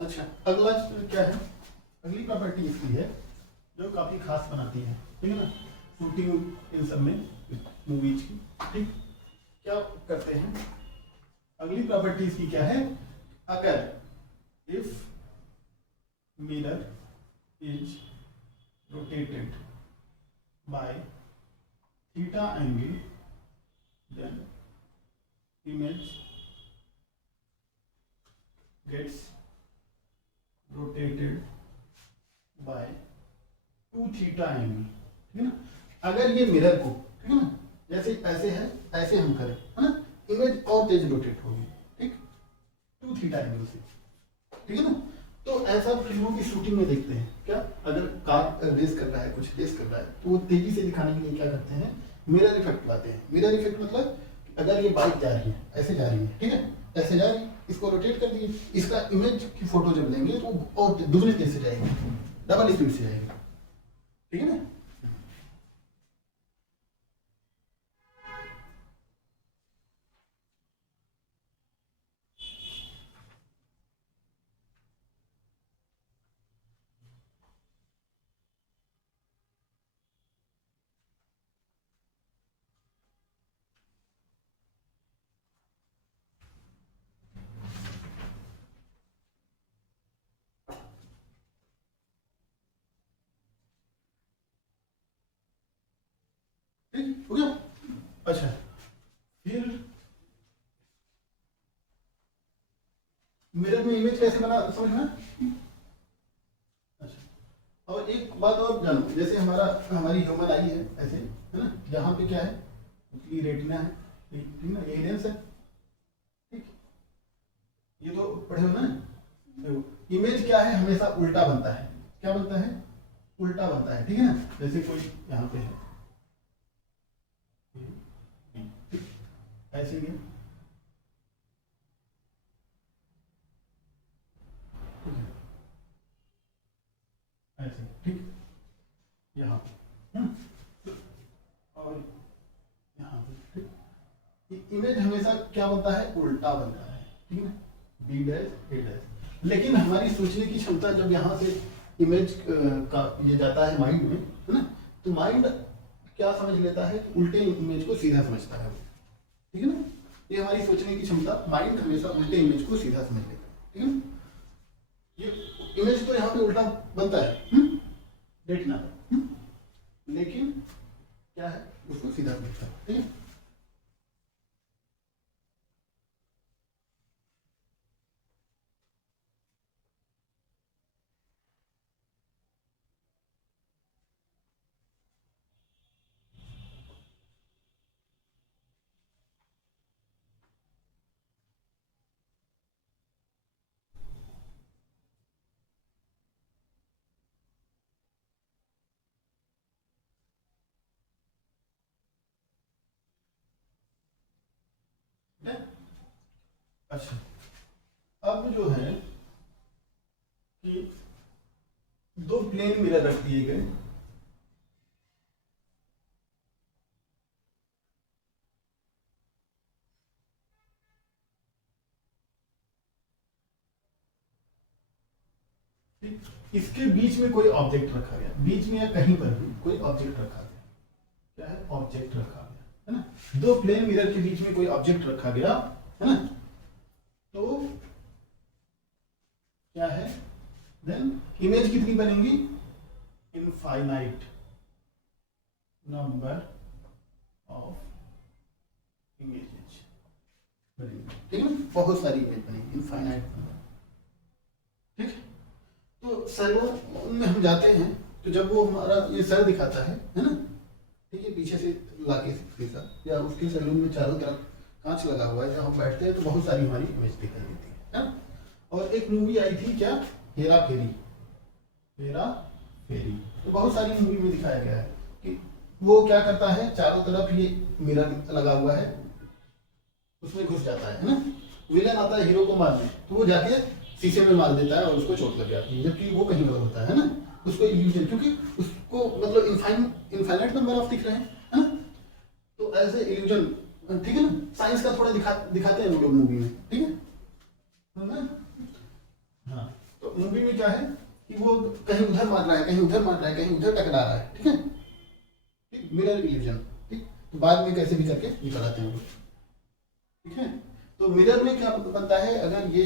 अच्छा, अगला क्या है, अगली प्रॉपर्टी इसकी है जो काफी खास बनाती है, ठीक है ना, शूटिंग इन सब में मूवीज की, ठीक। क्या करते हैं, अगली प्रॉपर्टी इसकी क्या है, अगर if mirror is rotated by theta angle then image gets rotated by 2 theta angle, ठीक है ना। अगर ये मिरर को, ठीक है ना, जैसे ऐसे है, ऐसे हम करें, है ना, इमेज और तेज रोटेट होगी, ठीक, 2 थीटा एंगल से, ठीक है ना। तो ऐसा फिल्मों की शूटिंग में देखते हैं क्या, अगर कार रेस कर रहा है, कुछ रेस कर रहा है, तो वो तेजी से दिखाने के लिए क्या करते हैं, मिरर इफेक्ट लाते हैं। मिरर इफेक्ट मतलब अगर ये बाइक जा रही है, ऐसे जा रही है, ठीक है, ऐसे जा रही है, इसको रोटेट कर दिए, इसका इमेज की फोटो जब लेंगे तो और दुगने तेज से जाएगी, डबल स्पीड से जाएगी, ठीक है ना। ठीक हो गया। अच्छा, फिर मिरर में इमेज कैसे बना, समझ में। अच्छा, और एक बात और जानो, जैसे हमारी ह्यूमन आई है ऐसे, है ना, यहाँ पे क्या है, उसकी रेटिना है, ठीक ना, ये लेंस है, ठीक, ये तो पढ़े हो ना। तो इमेज क्या है, हमेशा उल्टा बनता है, क्या बनता है, उल्टा बनता है, ठीक है ना। जैसे कोई यहाँ पे है, ठीक, ऐसे ही, ऐसे, ठीक, यहाँ, हम्म, और यहाँ पे, ठीक, इमेज हमेशा क्या बनता है, उल्टा बनता है, ठीक है, बी डैश ए डैश। लेकिन हमारी सोचने की क्षमता, जब यहाँ से इमेज का ये जाता है माइंड में, है ना, तो माइंड क्या समझ लेता है कि उल्टे इमेज को सीधा समझता है, ठीक है ना। ये हमारी सोचने की क्षमता, माइंड हमेशा उल्टे इमेज को सीधा समझ लेता है, ठीक है ना। ये इमेज तो यहाँ पे उल्टा बनता है, रेटिना, लेकिन क्या है, उसको सीधा समझता है, ठीक है। अच्छा, अब जो है कि दो प्लेन मिरर रख दिए गए, ठीक? इसके बीच में कोई ऑब्जेक्ट रखा गया, बीच में या कहीं पर भी कोई ऑब्जेक्ट रखा गया, क्या है, ऑब्जेक्ट रखा गया, है ना। दो प्लेन मिरर के बीच में कोई ऑब्जेक्ट रखा गया, है ना, तो क्या है, देन इमेज कितनी बनेंगी, इनफाइनाइट नंबर ऑफ इमेजेस बनेंगी, ठीक है, बहुत सारी इमेज बनेंगी, इनफाइनाइट नंबर, ठीक। तो सरों में हम जाते हैं, तो जब वो हमारा ये सर दिखाता है ना, ठीक है, पीछे से लाके शीशा, या उसके सैलून में चारों तरफ कांच लगा हुआ है, जब हम बैठते हैं तो बहुत सारी हमारी इमेज दिखाई देती है ना। और एक मूवी आई थी क्या, हेरा फेरी, हेरा फेरी, तो बहुत सारी मूवी में दिखाया गया है कि वो क्या करता है, चारों तरफ ये मिरर लगा हुआ है, उसमें घुस जाता है ना, विलन आता है हीरो को मारने, तो वो जाके शीशे में मार देता है और उसको चोट लग जाती है, जबकि वो कहीं और होता है ना, उसको इल्यूजन, क्योंकि उसको मतलब इनफाइनाइट नंबर ऑफ दिख रहे हैं, है ना, तो ऐसे इल्यूजन, ठीक है ना, साइंस का थोड़ा दिखाते हैं वो लोग मूवी में, ठीक है ना। हाँ, तो मूवी में क्या है कि वो कहीं उधर मार रहा है, कहीं उधर मार रहा है, कहीं उधर टकरा रहा है, ठीक है, ठीक, मिरर इल्यूजन, ठीक, तो बाद में कैसे भी करके निकल आते हैं वो, ठीक है। तो मिरर में क्या बनता है, अगर ये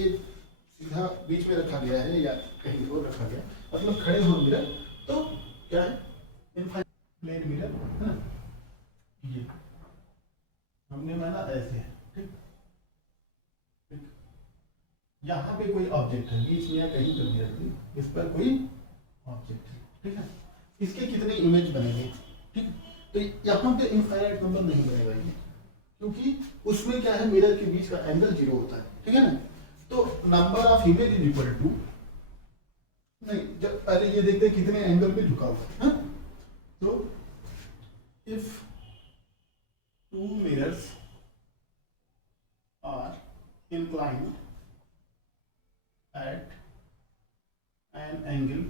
सीधा बीच में रखा गया है या कहीं और रखा गया, मतलब खड़े हो मिरर, तो क्या है, इनफाइनाइट प्लेन मिरर, है ना, ये हमने माना ऐसे है, ठीक, ठीक, यहाँ पे कोई ऑब्जेक्ट है बीच में या कहीं पर मिरर में, इस पर कोई ऑब्जेक्ट है, ठीक है। इसके कितने इमेज बनेंगे, ठीक। तो यहाँ पे इनफाइनाइट नंबर नहीं बनेगा ये, क्योंकि उसमें क्या है, मिरर के बीच का एंगल 0 होता है, ठीक है ना। तो number of image is equal to, नहीं, जब पहले ये देखते हैं कितने एंगल पे झुका हुआ है। तो if two mirrors are inclined at an angle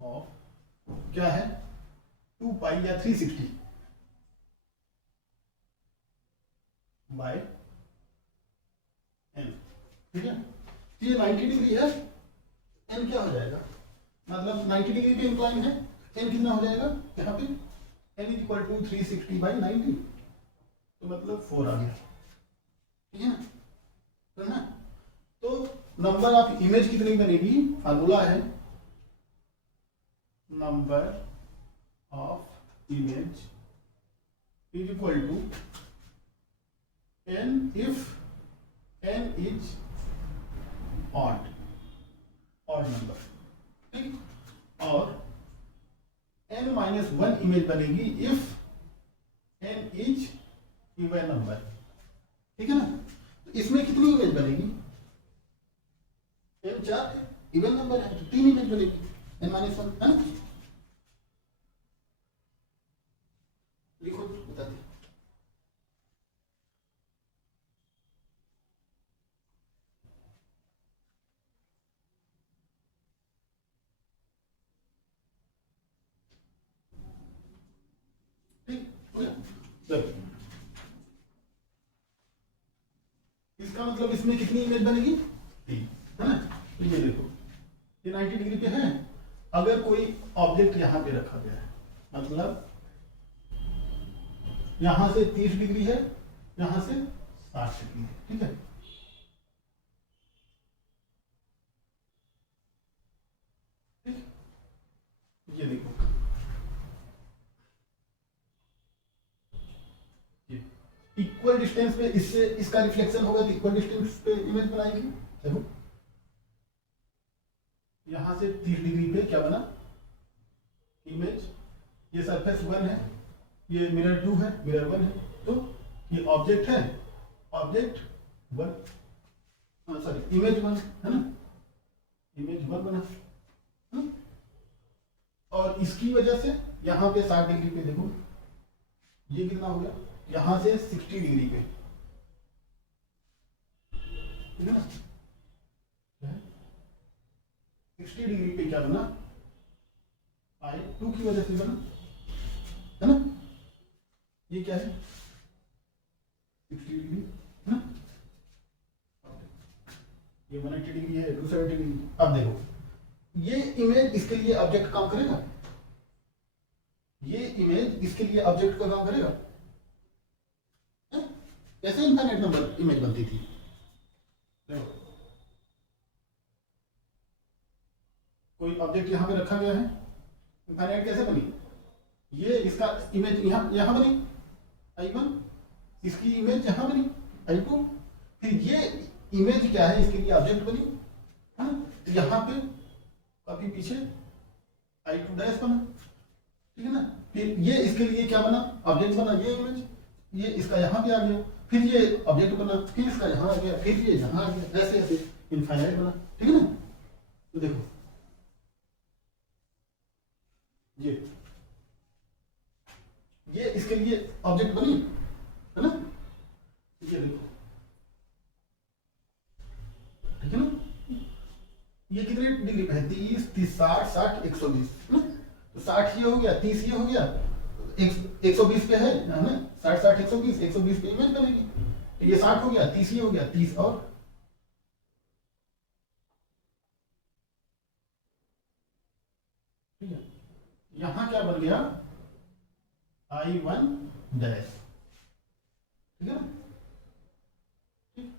of क्या है 2 पाई या 360 बाय n, ठीक है। ये 90 डिग्री है, n क्या हो जाएगा, मतलब 90 डिग्री पे इंक्लाइन है, n कितना हो जाएगा यहाँ पे, n is equal to 360 by 90, तो मतलब 4 आ गया, ठीक है ना। तो नंबर ऑफ इमेज कितनी बनेगी, फार्मूला है number of image is equal to n if n is odd number, ठीक। और n माइनस 1 इमेज बनेगी if n is even number, ठीक है ना। तो इसमें कितनी इमेज बनेगी, n 4 है, इवन नंबर है तो 3 इमेज बनेगी, n माइनस 1, है ना। लिखो बता दे। ठीक, चलो, इसका मतलब इसमें कितनी इमेज बनेगी, 3, है ना। तो ये देखो, ये 90 डिग्री पे है, अगर कोई ऑब्जेक्ट यहां पे रखा गया है, मतलब यहां से 30 डिग्री है, यहां से 60 डिग्री है, ठीक है। ठीक, ये देखो, इक्वल डिस्टेंस पे इससे इसका रिफ्लेक्शन होगा, तो इक्वल डिस्टेंस पे इमेज बनाएंगे। देखो यहां से 30 डिग्री पे क्या बना इमेज, ये सरफेस 1 है, ये मिरर 2 है, मिरर 1 है, तो ये ऑब्जेक्ट है, ऑब्जेक्ट 1, सॉरी इमेज 1 है ना, इमेज 1 बना, है ना? और इसकी वजह से यहां पे 60 डिग्री पे देखो ये कितना हो गया, यहां से 60 डिग्री पे, ठीक है ना, 60 डिग्री पे क्या बना, पाई 2 की वजह से बना, है ना। ये क्या है 60 डिग्री, है ना, ये 180 डिग्री है, 270 डिग्री। अब देखो ये इमेज इसके लिए ऑब्जेक्ट काम करेगा, ये इमेज इसके लिए ऑब्जेक्ट का काम करेगा, कैसे इनफाइनाइट नंबर इमेज बनती थी। देखो कोई ऑब्जेक्ट यहां पे रखा गया है, इनफाइनाइट कैसे बनी, ये इसका इमेज यहां बनी I1, इसकी इमेज यहां बनी I2, फिर ये इमेज क्या है इसके लिए ऑब्जेक्ट बनी, है ना, तो यहां पे काफी पीछे I2 डैश बना, ठीक है ना। फिर ये इसके लिए क्या बना, ऑब्जेक्ट बना, ये इमेज, ये इसका यहां पे आ गया, फिर ये ऑब्जेक्ट बना, फिर इसका यहां आ गया, फिर ये यहां आ गया, ऐसे ऐसे इनफाइनाइट बना, ठीक है ना। तो देखो ये इसके लिए ऑब्जेक्ट बनी, है ना, ये देखो, ठीक है ना। ये कितने डिग्री पे है, 30, 30, 60, 60, 120, है ना। तो 60 ये हो गया, 30 ये हो गया, 120 पे है ना, 60, 60, 120, 120 पे इमेज बनेगी, तो ये 60 हो गया, 30 ये हो गया, 30 और ठीक है, यहां क्या बन गया I1 डैश, ठीक है ना।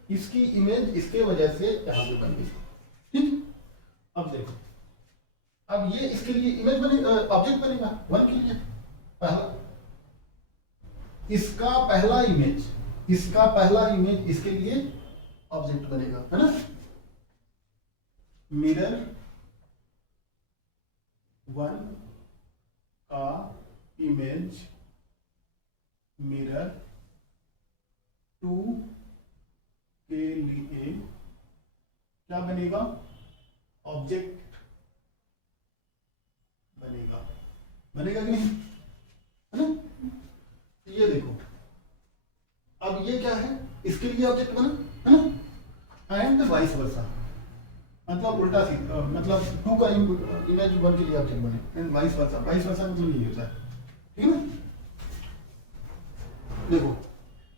इसकी इमेज इसके वजह से यहां पे बन गई, ठीक। अब देखो, अब ये इसके लिए इमेज बने, ऑब्जेक्ट बनेगा 1 के लिए, पहला इसका पहला इमेज, इसका पहला इमेज इसके लिए ऑब्जेक्ट बनेगा, है ना। मिरर 1 a image mirror 2 के लिए क्या बनेगा, ऑब्जेक्ट बनेगा कि नहीं, है ना। ये देखो अब ये क्या है, इसके लिए ऑब्जेक्ट बना, है ना, एंड वाइस वर्सा, मतलब उल्टा सीधा, मतलब 2 का इमेज 1 के लिए ऑब्जेक्ट बने एंड वाइस वर्सा मतलब ये होता है, ठीक है ना। देखो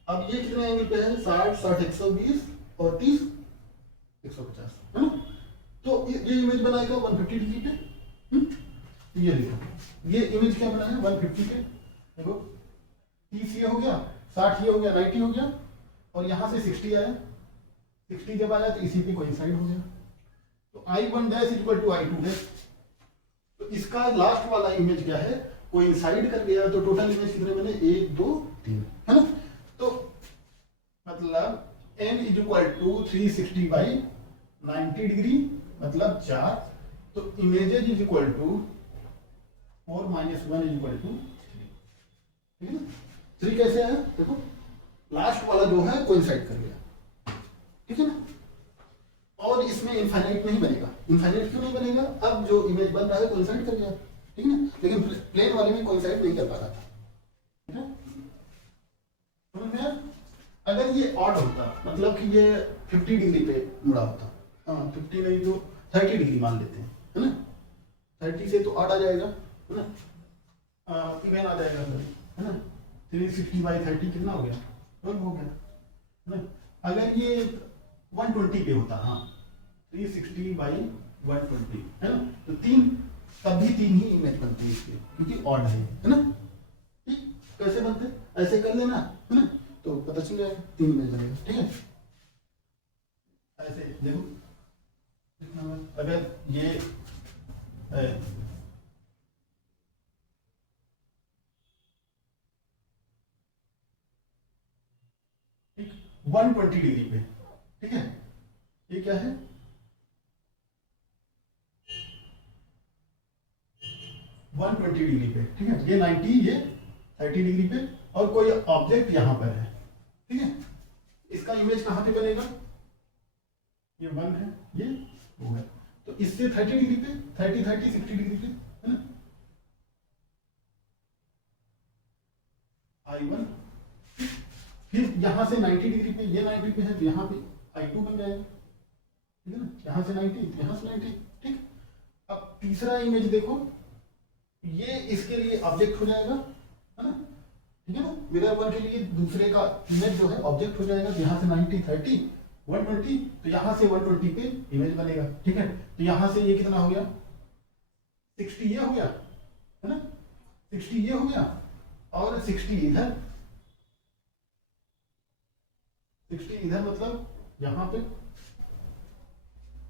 अब ये कितने एंगल पे है, 60 60 120 और 30 150, है ना। तो ये इमेज बनाएगा 150 डिग्री पे। ये देखो ये इमेज क्या बना है 150 पे, देखो 30 ये हो गया, 60 ये हो गया, 90 हो गया, और यहां से 60 आया, 60 जब आया तो इसी पे कोइंसाइड हो गया, तो I1 dash equal to I2 dash. तो इसका लास्ट वाला इमेज क्या है, कोइंसाइड कर गया, तो टोटल इमेज कितने बने, 1 2 3, है ना। तो मतलब n is equal to 360 by 90 degree मतलब 4, तो images is equal to 4 minus 1 is equal to 3, ठीक है ना। 3 कैसे है, देखो लास्ट वाला जो है कोइंसाइड कर गया, ठीक है ना। और इसमें इनफाइनाइट नहीं बनेगा, इनफाइनाइट क्यों नहीं बनेगा, अब जो इमेज बन रहा है कोइंसाइड कर गया, ठीक है ना, लेकिन प्लेन वाले में कोइंसाइड नहीं कर पा रहा था, ठीक है। समझ में आया? अगर ये ऑड होता, मतलब कि ये 50 डिग्री पे मुड़ा होता, हाँ 50 नहीं तो 30 डिग्री मान लेते हैं, है ना, 30 से तो ऑड आ जाएगा, है ना, इवन आ जाएगा, है ना, 360 बाई 30 कितना हो गया, 12 हो गया, है ना। अगर ये 120 पे होता, हाँ 360 बाई 120, है ना, तो 3 तब भी 3 ही इमेज बनती है इसके, क्योंकि ऑड है ना। ठीक, कैसे बनते, ऐसे कर लेना, है ना, तो पता चल जाएगा 3 इमेज बनेगा, ठीक है। ऐसे देखो अगर ये 120 डिग्री पे, ठीक है, ये क्या है 120 डिग्री पे, ठीक है, ये 90, ये 30 डिग्री पे, और कोई ऑब्जेक्ट यहां पर है, ठीक है। इसका इमेज कहां पे बनेगा, ये 1 है, ये 2 है, तो इससे 30 डिग्री पे, 30 30 60 डिग्री पे, है ना, I1, फिर यहां से 90 डिग्री पे, ये 90 पे है, तो यहां पे I2 बन जाएगा, ठीक है ना, यहां से 90, यहां से 90, ठीक। अब तीसरा इमेज देखो, ये इसके लिए ऑब्जेक्ट हो जाएगा, है ना, ठीक है ना, मिरर 1 के लिए दूसरे का इमेज जो है ऑब्जेक्ट हो जाएगा, यहां से 90 30 120, तो यहां से 120 पे इमेज बनेगा, ठीक है। तो यहां से ये कितना हो गया 60 ये हो गया, है ना, 60 ये हो गया, और 60 इधर, 60 इधर मतलब यहां पे,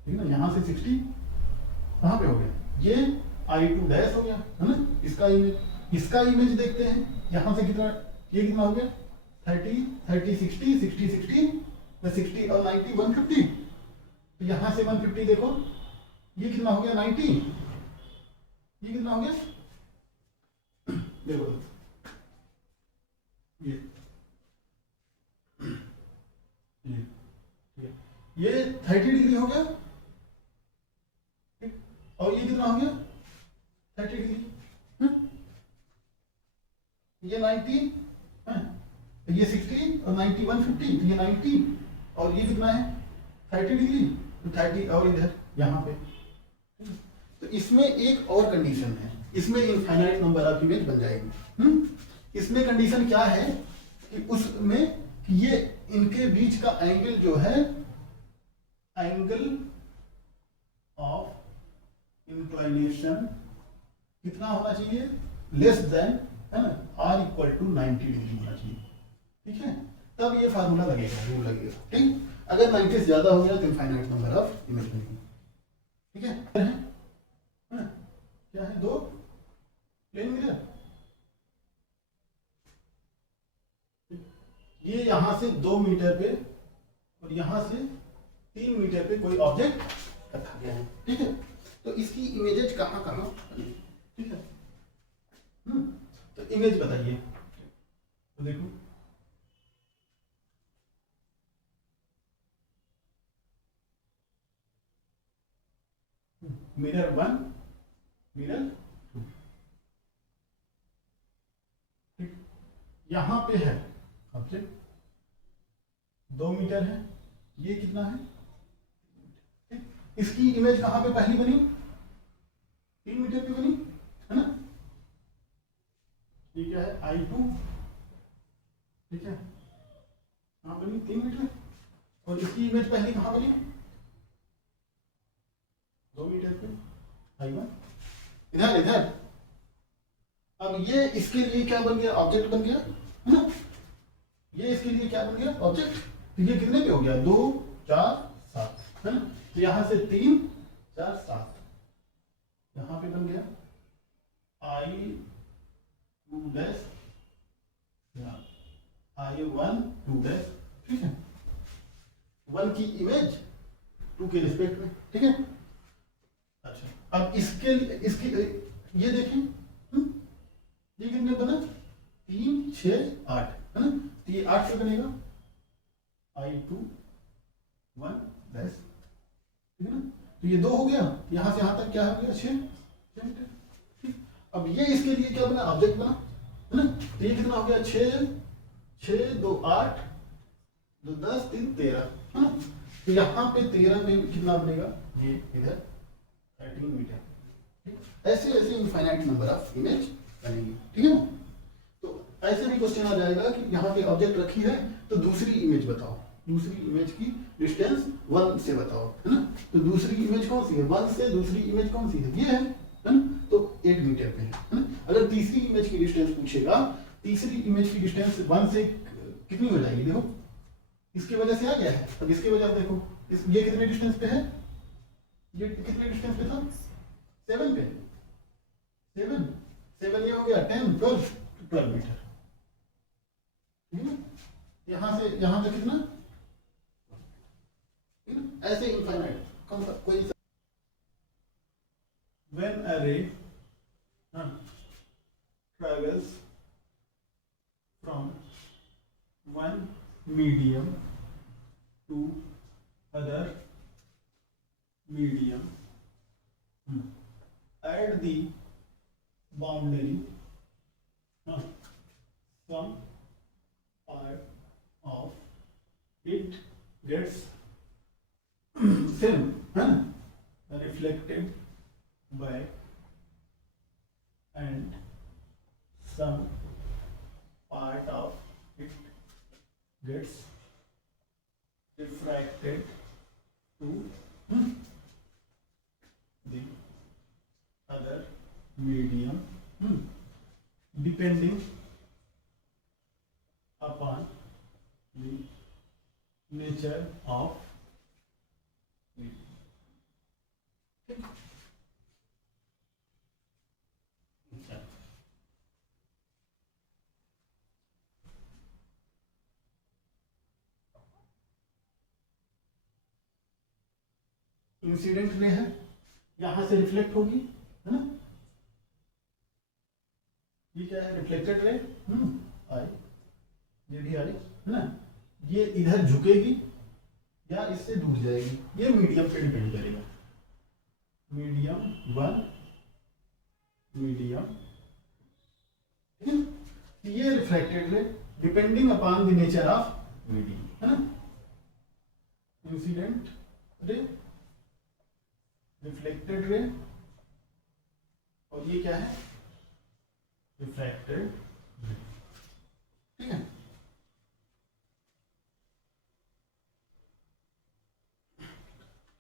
ठीक है ना, यहां से 60 कहां पे हो गया, ये I2 डैश हो गया, है ना। इसका इमेज देखते हैं, यहां से कितना, ये कितना हो गया 30 30 60 60 60 60 और 90 150, तो यहां से 150 देखो, ये कितना हो गया 90, ये कितना हो गया, देखो ये 30 डिग्री हो गया, और ये कितना हो गया 30 डिग्री, ये 90, ये 60 और 90 150, तो ये 90, और ये कितना है 30 डिग्री, तो 30 और इधर यहाँ पे। तो इसमें एक और कंडीशन है, इसमें इनफाइनाइट नंबर ऑफ इमेज बन जाएगी। इसमें कंडीशन क्या है कि उसमें ये इनके बीच का एंगल जो है, एंगल ऑफ इंक्लाइनेशन कितना होना चाहिए, लेस देन, है ना, R इक्वल टू 90 डिग्री होना चाहिए, ठीक है, तब ये फार्मूला लगेगा, रूल लगेगा, ठीक। अगर 90 से ज्यादा हो गया तो इनफाइनाइट नंबर ऑफ इमेज बनेगी, ठीक है। क्या है, 2 प्लेन मिरर, ये यहां से 2 मीटर पे और यहां से 3 मीटर पे कोई ऑब्जेक्ट रखा गया है, ठीक है। तो इसकी इमेजेज कहां कहां, ठीक है, तो इमेज बताइए, तो देखो मिरर 1 मिरर 2, ठीक। यहां पे है ऑब्जेक्ट 2 मीटर है, ये कितना है, ठीक। इसकी इमेज कहां पे पहली बनी, 3 मीटर पे बनी है ना, ये क्या है I2, ठीक है, कहां बनी 3 मीटर, और इसकी इमेज पहली कहां बनी 2 मीटर पे I1, इधर इधर। अब ये इसके लिए क्या बन गया, ऑब्जेक्ट बन गया है ना, ये इसके लिए क्या बन गया ऑब्जेक्ट। तो ये कितने पे हो गया 2 4 7 है ना, तो यहां से 3 4 7 यहां पे बन गया I2 डैश I1 2 डैश, ठीक है, 1 की इमेज 2 के रिस्पेक्ट में, ठीक है। अच्छा, अब इसके इसकी ये देखें, ये कितने बना 3 6 8 है ना, तो ये 8 पे बनेगा I2 1 डैश, ठीक है ना, तो ये 2 हो गया, यहां से यहां तक क्या हो गया 6 मीटर, ठीक। अब ये इसके लिए क्या बना ऑब्जेक्ट बना है ना, तो ये कितना हो गया 6 6 2 8 2 10 3 13 है ना, तो यहाँ पे 13 में कितना बनेगा, ये इधर 13 मीटर, ठीक। ऐसे ऐसे इनफाइनाइट नंबर ऑफ इमेज बनेंगे, ठीक है ना। तो ऐसे भी क्वेश्चन आ जाएगा कि यहाँ पे ऑब्जेक्ट रखी है तो दूसरी इमेज बताओ, दूसरी इमेज की डिस्टेंस 1 से बताओ, है ना, तो दूसरी इमेज कौन सी है 1 से, दूसरी इमेज कौन सी है ये है ना, तो 8 मीटर पे है ना। अगर तीसरी इमेज की डिस्टेंस पूछेगा, तीसरी इमेज की डिस्टेंस 1 से कितनी हो जाएगी, देखो इसकी वजह से आ गया है, अब इसकी वजह से देखो ये कितने डिस्टेंस पे है, ये कितने डिस्टेंस पे था 7 पे, 7 ये हो गया 10 12 मीटर, ठीक है। यहां से यहां पे कितना, ऐसे इनफाइनाइट कौन सा कोई सा। When a ray travels from one medium to other medium at the boundary, some part of it gets film reflected by and some part of it gets refracted to the other medium, depending upon the nature of it. Incident ray है, यहां से reflect होगी है ना, ये क्या है reflected ray, आई ये भी आई है ना, ये इधर झुकेगी या इससे दूर जाएगी, ये मीडियम पे डिपेंड करेगा, मीडियम 1 मीडियम, ठीक है, ये reflected ray depending upon the nature of medium है ना, इंसिडेंट रे रिफ्लेक्टेड रे और ये क्या है रिफ्रैक्टेड रे, ठीक है।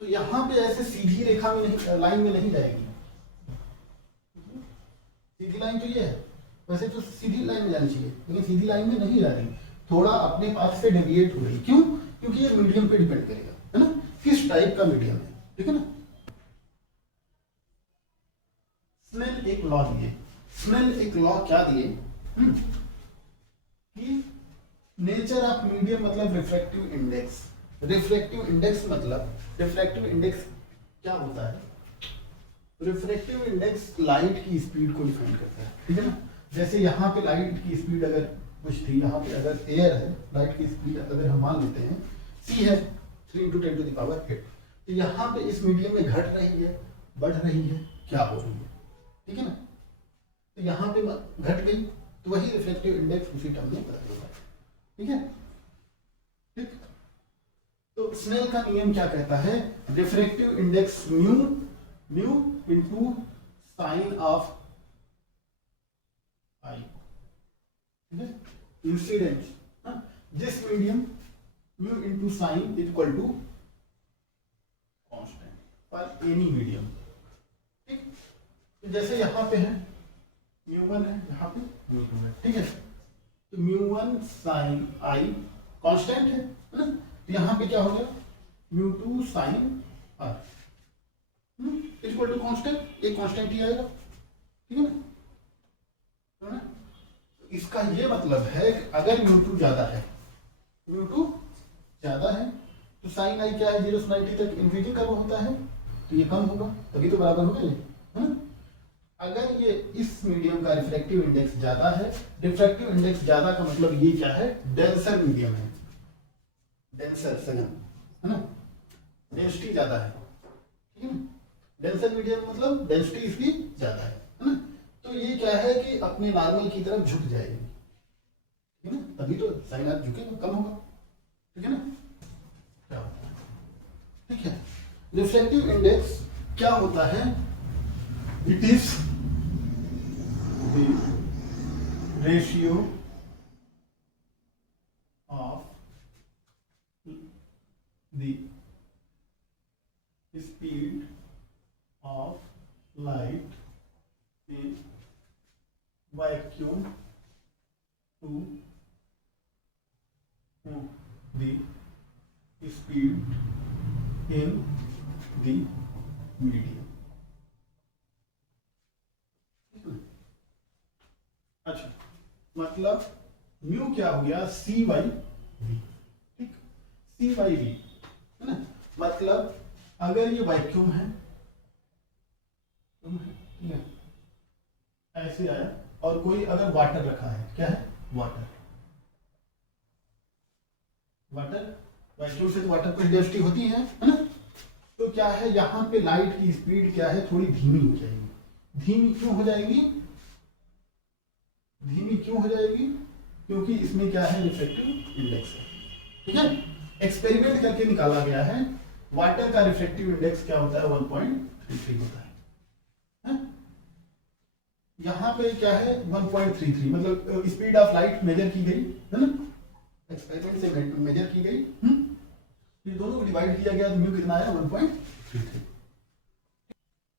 तो यहां पे ऐसे सीधी रेखा में नहीं, लाइन में नहीं जाएगी, सीधी लाइन तो ये है, वैसे तो सीधी लाइन में जानी चाहिए लेकिन सीधी लाइन में नहीं जा रही, थोड़ा अपने पास से डेविएट हो रही, क्यों, क्योंकि ये मीडियम पे डिपेंड करेगा है ना, किस टाइप का मीडियम है, ठीक है ना। स्नेल एक लॉ दिए, स्नेल एक लॉ क्या दिए कि नेचर ऑफ मीडियम मतलब रिफ्रैक्टिव इंडेक्स, रिफ्रैक्टिव इंडेक्स मतलब रिफ्रैक्टिव इंडेक्स क्या होता है, रिफ्रैक्टिव इंडेक्स लाइट की स्पीड को डिफाइन करता है, ठीक है ना। जैसे यहाँ पे लाइट की स्पीड अगर कुछ थी, यहाँ पे अगर एयर है, लाइट की स्पीड अगर हम मान लेते हैं c है 3 × 10⁸, तो यहाँ पे इस मीडियम में घट रही है, बढ़ रही है, क्या हो रही है, ठीक है ना। तो यहाँ पे घट गई तो वही रिफ्लेक्टिव इंडेक्स उसी टर्म में बदल होगा, ठीक है। ठीक, तो स्नेल का नियम क्या कहता है, refractive index mu into sine of I, ठीक है, इंसिडेंस, जिस medium mu into sine equal to constant for any medium, ठीक। तो जैसे यहाँ पे है μ1 है, यहाँ पे μ2 है, ठीक है। तो μ1 साइन आई कांस्टेंट है ना, तो यहाँ पे क्या हो गया μ2 sine R equal to constant, एक कांस्टेंट ही आएगा, ठीक है ना। इसका ये मतलब है कि अगर μ2 ज्यादा है, μ2 ज्यादा है तो साइन आई क्या है 0 से 90 तक इंक्रीजिंग कर्व होता है, तो ये कम होगा, तभी तो बराबर होगा ये, है ना। अगर ये इस मीडियम का रिफ्रैक्टिव इंडेक्स ज्यादा है, रिफ्रैक्टिव इंडेक्स ज्यादा का मतलब ये क्या है, डेंसर मीडियम है, डेंसर सघन, है ना, डेंसिटी ज्यादा है, ठीक है ना। डेंसर मीडियम मतलब डेंसिटी इसकी ज्यादा है ना। तो ये क्या है कि अपने नॉर्मल की तरफ झुक जाएगी, ठीक है ना, तभी तो साइन आर झुकेगा, कम होगा, ठीक है ना। क्या होता है, ठीक है। रिफ्रैक्टिव इंडेक्स क्या होता है, it is the ratio of the speed of light in vacuum to the speed in the medium. अच्छा, मतलब म्यू क्या हो गया c बाई वी, ठीक, c बाई वी, है ना। मतलब अगर ये वैक्यूम है, ठीक है, ऐसे आया, और कोई अगर वाटर रखा है, क्या है वाटर, वाटर वैक्यूम से तो वाटर पर डेंसिटी होती है ना। तो क्या है, यहाँ पे लाइट की स्पीड क्या है, थोड़ी धीमी हो जाएगी। धीमी क्यों हो जाएगी, धीमी क्यों हो जाएगी, क्योंकि इसमें क्या है रिफ्रैक्टिव इंडेक्स है, ठीक है। एक्सपेरिमेंट करके निकाला गया है, वाटर का रिफ्रैक्टिव इंडेक्स क्या होता है 1.33 होता है। यहाँ पे क्या है 1.33, मतलब स्पीड ऑफ लाइट मेजर की गई है ना, एक्सपेरिमेंट से मेजर की गई, ये दोनों को डिवाइड किया गया तो म्यू कितना आया 1.33।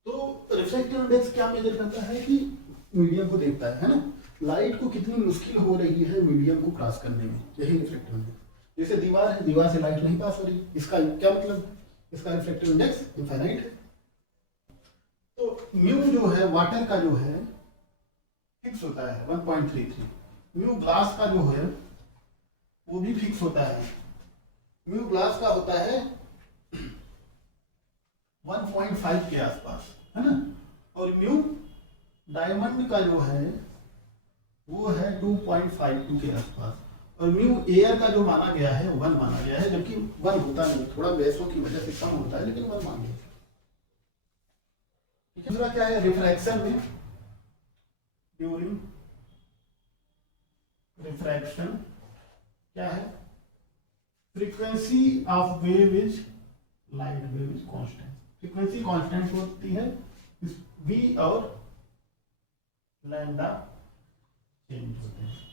तो रिफ्रैक्टिव इंडेक्स क्या मेजर करता है कि मीडियम को देखता है ना, लाइट को कितनी मुश्किल हो रही है मीडियम को क्रॉस करने में, यही रिफ्रैक्टिव इंडेक्स। जैसे दीवार है, दीवार से लाइट नहीं पास हो रही, इसका क्या मतलब, इसका रिफ्रैक्टिव इंडेक्स इनफाइनाइट है। तो म्यू जो है वाटर का जो है फिक्स होता है 1.33, म्यू ग्लास का जो है वो भी फिक्स होता है, म्यू ग्लास का होता है 1.5 के आसपास, है ना। और म्यू डायमंड का जो है वो है 2.52 के आसपास, और म्यू एयर का जो माना गया है 1 माना गया है, जबकि 1 होता नहीं, थोड़ा गैसों की वजह से कम होता है, लेकिन 1 मान गया। दूसरा क्या है, रिफ्रैक्शन में, ड्यूरिंग रिफ्रैक्शन क्या है, frequency of wave is light wave is constant, frequency constant होती है, v और लैम्डा चेंज होते हैं।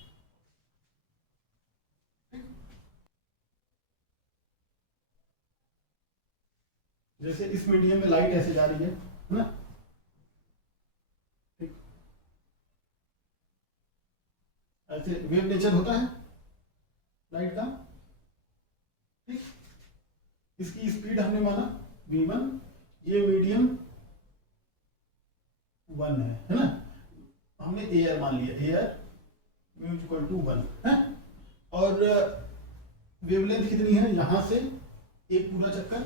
जैसे इस मीडियम में लाइट ऐसे जा रही है ना, ठीक, ऐसे वेव नेचर होता है लाइट का, ठीक। इसकी स्पीड हमने माना v1, ये मीडियम 1 है ना, हमने एयर मान लिया, एयर म्यू इक्वल टू 1 है, और वेवलेंथ कितनी है, यहां से एक पूरा चक्कर,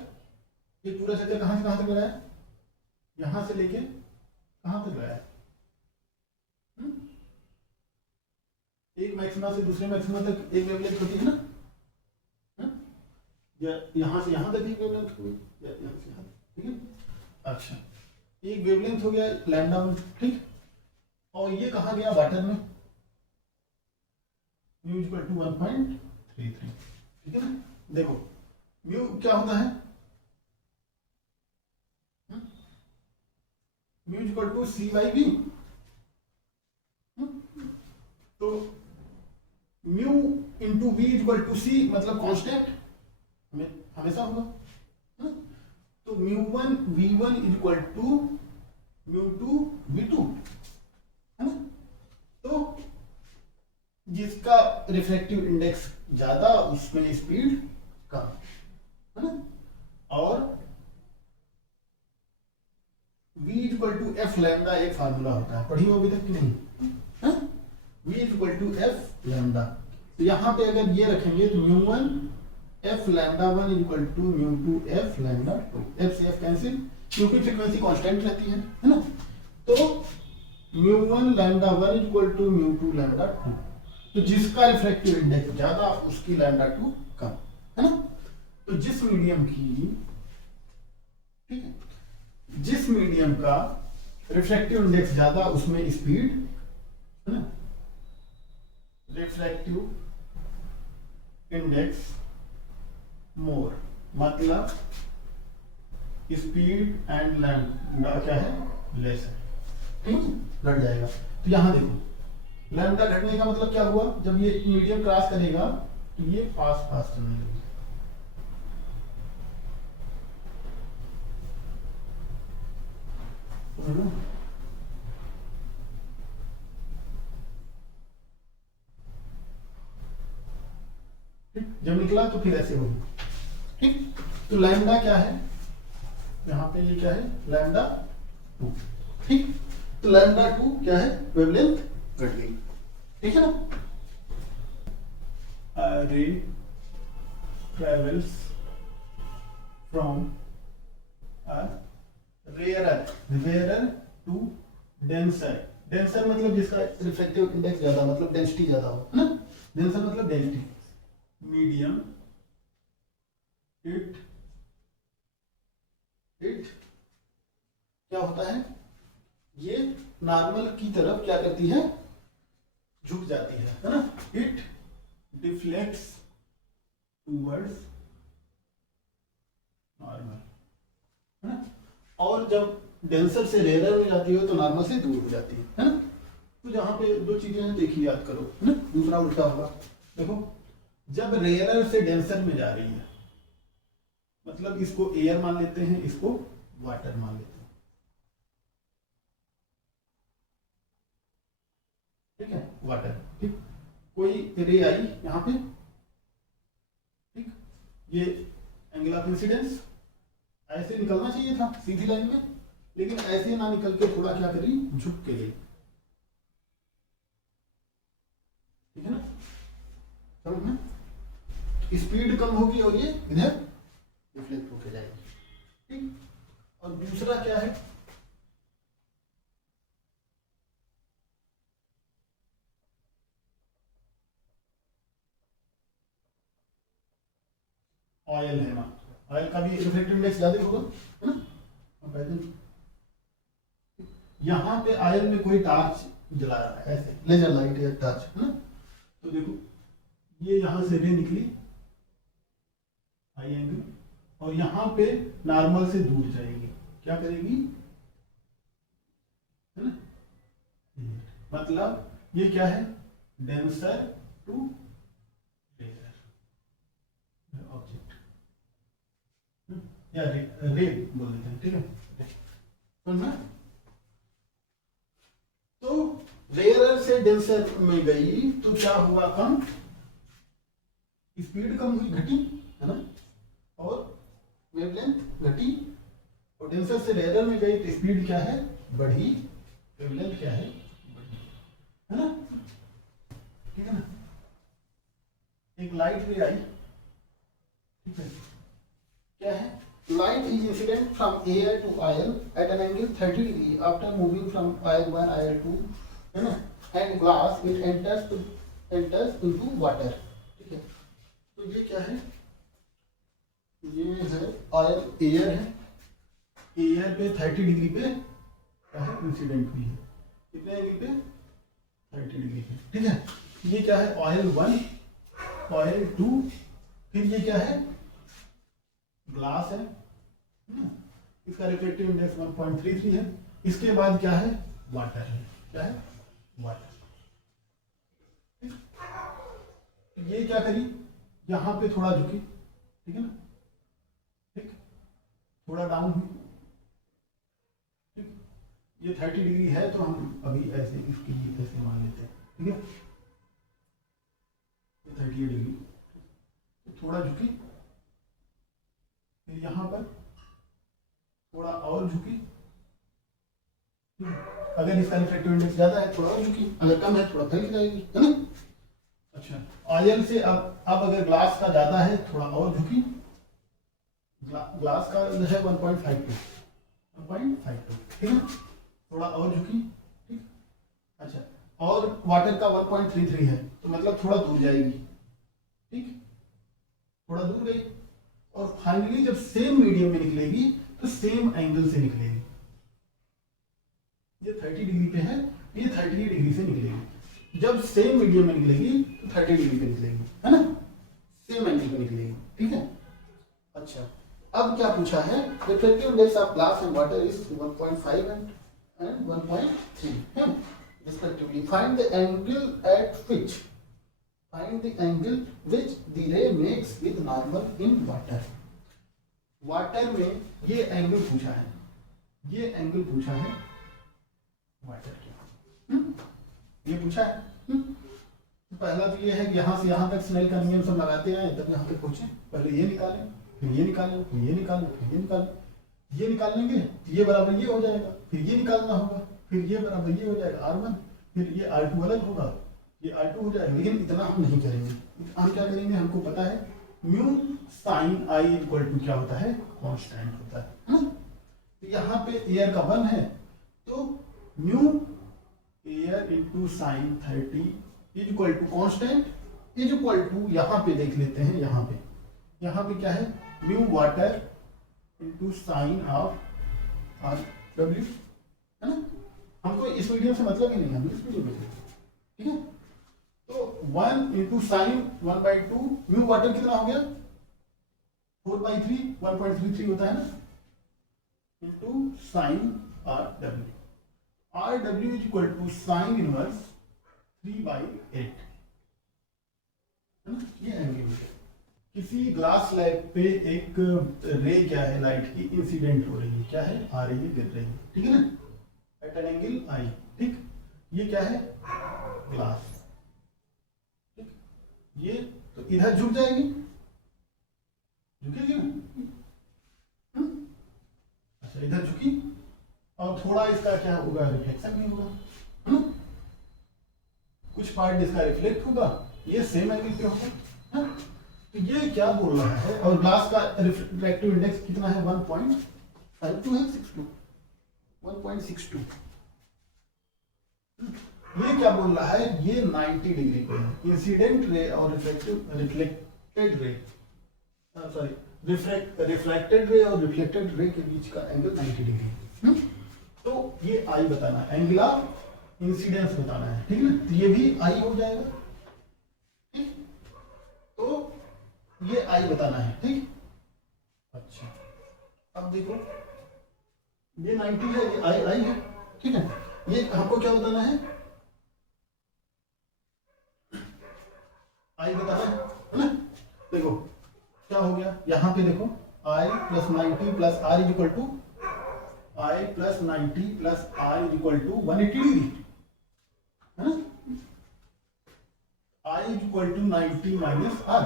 एक पूरा चक्कर कहां से कहां तक लगाया, यहां से लेके कहां तक लगाया, एक मैक्सिमा से दूसरे मैक्सिमा तक एक वेवलेंथ होती है ना, हाँ? या यहाँ से यहाँ तक एक वेवलेंथ होगी, या यहाँ से यहाँ, ठीक है। अच्छा, एक वेवलेंथ हो गया लैम्डा 1, ठीक। और ये कहाँ गया वाटर में, म्यू इक्वल टू 1.33, ठीक है ना। देखो म्यू क्या होता है, mu equal to C by B. तो mu into V equal to C मतलब कांस्टेंट हमेशा होगा, है? तो mu one V one equal to mu two V two, है ना। तो जिसका रिफ्रैक्टिव इंडेक्स ज्यादा उसमें स्पीड कम, है ना। और v equal to F lambda एक फार्मूला होता है, पढ़ी हो अभी तक कि नहीं, है? v equal to F lambda. तो यहाँ पे अगर ये रखेंगे तो mu one F lambda one equal to mu two F lambda two, F से एफ कैंसिल क्योंकि फ्रीक्वेंसी कांस्टेंट रहती है ना। तो mu one lambda one equal to mu two lambda two, तो जिसका रिफ्रैक्टिव इंडेक्स ज्यादा उसकी लैम्डा टू कम, है ना। तो जिस मीडियम की, ठीक है, जिस मीडियम का रिफ्रैक्टिव इंडेक्स ज्यादा उसमें स्पीड, है ना, रिफ्रैक्टिव इंडेक्स मोर मतलब स्पीड एंड लैम्डा क्या है, लेस है, ठीक है, घट जाएगा। तो यहां देखो लैम्डा घटने का मतलब क्या हुआ, जब ये मीडियम क्रॉस करेगा तो ये पास पास चलने लगेगा, जब निकला तो फिर ऐसे होगी, ठीक। तो लैम्डा क्या है, यहाँ पे ये क्या है, लैम्डा 2, ठीक। तो लैम्डा 2 क्या है, वेवलेंथ घट गई, ठीक है ना। Ray travels from rarer to denser, denser मतलब जिसका रिफ्रैक्टिव इंडेक्स ज्यादा मतलब डेंसिटी ज्यादा हो, है ना। डेंसर मतलब डेंसिटी, मीडियम इट क्या होता है, ये नॉर्मल की तरफ क्या करती है, झुक जाती है ना। इट डिफ्लेक्ट्स टूवर्ड्स नॉर्मल, है ना। और जब डेंसर से रेयरर में जाती है तो नॉर्मल से दूर हो जाती है ना। तो जहां पे दो चीजें हैं देखिए, याद करो, है ना। दूसरा उल्टा होगा, देखो जब रेयरर से डेंसर में जा रही है मतलब इसको एयर मान लेते हैं, इसको वाटर मान लेते हैं, ठीक है, वाटर, ठीक। कोई रे आई यहाँ पे, ठीक, ये एंगल ऑफ इंसिडेंस ऐसे निकलना चाहिए था सीधी लाइन में, लेकिन ऐसे ना निकल के थोड़ा क्या करी, झुक के गई, ठीक है ना। समझ में, स्पीड कम होगी और ये इधर रिफ्लेक्ट होके जाएगी, ठीक। और दूसरा क्या है, ऑयल है ना, ऑयल का भी रिफ्लेक्टिव इंडेक्स ज्यादा होगा, है ना। यहाँ पे ऑयल में कोई टार्च जला रहा है, ऐसे लेजर लाइट या टॉर्च, है ना। तो देखो ये यहाँ से रे निकली हाई एंगल और यहाँ पे नॉर्मल से दूर जाएगी, क्या करेगी, है ना। मतलब ये क्या है, डेंसर टू रेयर ऑब्जेक्ट या रे बोल देते हैं, ठीक है, समझना। तो रेयरर से डेंसर में गई तो क्या हुआ, कम स्पीड कम हुई, घटी, है ना। और वेवलेंथ घटी, और डेंसर से रेयरर में गई तो स्पीड क्या है, बढ़ी, वेवलेंथ क्या है, बढ़ी, है ना, ठीक है ना। एक लाइट रे आई, ठीक है, क्या है, light is incident from air to IL at an angle 30 degree after moving from IL1 IL2, है ना, and glass it enters enters into water, ठीक है। तो ये क्या है, ये है ऑयल, एयर है, एयर पे 30 डिग्री पे क्या है इंसिडेंट हुई है, कितने एंगल पे 30 डिग्री पे, ठीक है। ये क्या है ऑयल 1, ऑयल 2, फिर ये क्या है ग्लास है, इसका रिफ्लेक्टिव इंडेक्स 1.33 है। इसके बाद क्या है वाटर है, क्या है वाटर। ये क्या करी यहां पे थोड़ा झुकी, ठीक है ना, ठीक, थोड़ा डाउन हुई, ठीक। ये 30 डिग्री है तो हम अभी ऐसे इसके लिए ऐसे मान लेते हैं, ठीक है। 30 डिग्री तो थोड़ा झुकी, फिर यहां पर थोड़ा और झुकी, अगर इसका रिफ्लेक्टिव इंडेक्स ज्यादा है थोड़ा और झुकी, अगर कम है थोड़ा फैल जाएगी, है ना। अच्छा, ऑयल से अब अगर ग्लास का ज्यादा है थोड़ा और झुकी, ग्लास का है 1.52, ठीक है, थोड़ा और झुकी, ठीक। अच्छा, और वाटर का 1.33 है तो मतलब थोड़ा दूर जाएगी, ठीक, थोड़ा दूर गई, और फाइनली जब सेम मीडियम में निकलेगी तो सेम एंगल से निकलेगी। ये 30 डिग्री पे है, ये 30 डिग्री से निकलेगी। जब सेम मीडियम में निकलेगी तो 30 डिग्री पे निकलेगी, है ना, सेम एंगल पे निकलेगी, ठीक है। अच्छा, अब क्या पूछा है, reflective index of glass and water is 1.5 and 1.3 respectively. Find the angle which the ray makes with normal in water. Water में ये एंगल पूछा है, ये एंगल पूछा है वाटर के, ये पूछा है। पहला तो ये है कि यहाँ से यहाँ तक स्नेल का नियम सब लगाते हैं तब यहाँ तक पहुंचे, पहले ये निकालें, फिर ये निकालें, फिर ये निकालें, फिर ये निकालें, ये निकाल लेंगे ये बराबर ये हो जाएगा, फिर ये निकालना होगा, फिर ये बराबर ये हो जाएगा R1, फिर ये R2 अलग होगा, ये R2 हो जाएगा। लेकिन इतना हम नहीं करेंगे, हम क्या करेंगे, हमको पता है mu sine I equal to क्या होता है कांस्टेंट होता है। तो यहाँ पे एयर का 1 है तो mu air into sine 30 is equal to constant is equal to, यहाँ पे देख लेते हैं, यहाँ पे क्या है mu water into sine of R W, है ना। हमको इस मीडियम से मतलब ही नहीं, हम इस मीडियम में, ठीक है। तो 1 इंटू साइन 1/2, म्यू वाटर कितना हो गया 4/3, 1.33 होता है ना, into sine R W is equal to sine inverse 3/8, है ना। ये एंगल है। किसी ग्लास स्लैब पे एक रे क्या है लाइट की इंसिडेंट हो रही है, क्या है आ रही है, गिर रही है, ठीक है ना, एट एन एंगल आई, ठीक। ये क्या है ग्लास, ठीक, ये तो इधर झुक जाएगी, झुकेगी ना, अच्छा इधर झुकी और थोड़ा इसका क्या होगा रिफ्लेक्शन नहीं होगा, है ना, कुछ पार्ट इसका रिफ्लेक्ट होगा, ये सेम एंगल पे होगा, है। तो ये क्या बोल रहा है, और ग्लास का रिफ्रैक्टिव इंडेक्स कितना है 1.52 है, 1.62। ये क्या बोल रहा है, ये 90 डिग्री पे है, इंसिडेंट रे और रिफ्लेक्टेड रे, सॉरी रिफ्रैक्टेड रे और रिफ्लेक्टेड रे के बीच का एंगल 90 डिग्री। तो ये आई बताना है, एंगल ऑफ इंसिडेंस बताना है, ठीक है ना, तो ये भी आई हो जाएगा, ठीक। तो ये आई बताना है, ठीक। अच्छा, अब देखो ये 90 है, ये आई है, ठीक है। ये हमको क्या बताना है, आई बताना है ना। देखो क्या हो गया, यहां पे देखो I plus 90 plus R is equal to, I plus 90 plus R is equal to 180 degree, है ना। I is equal to 90 minus R,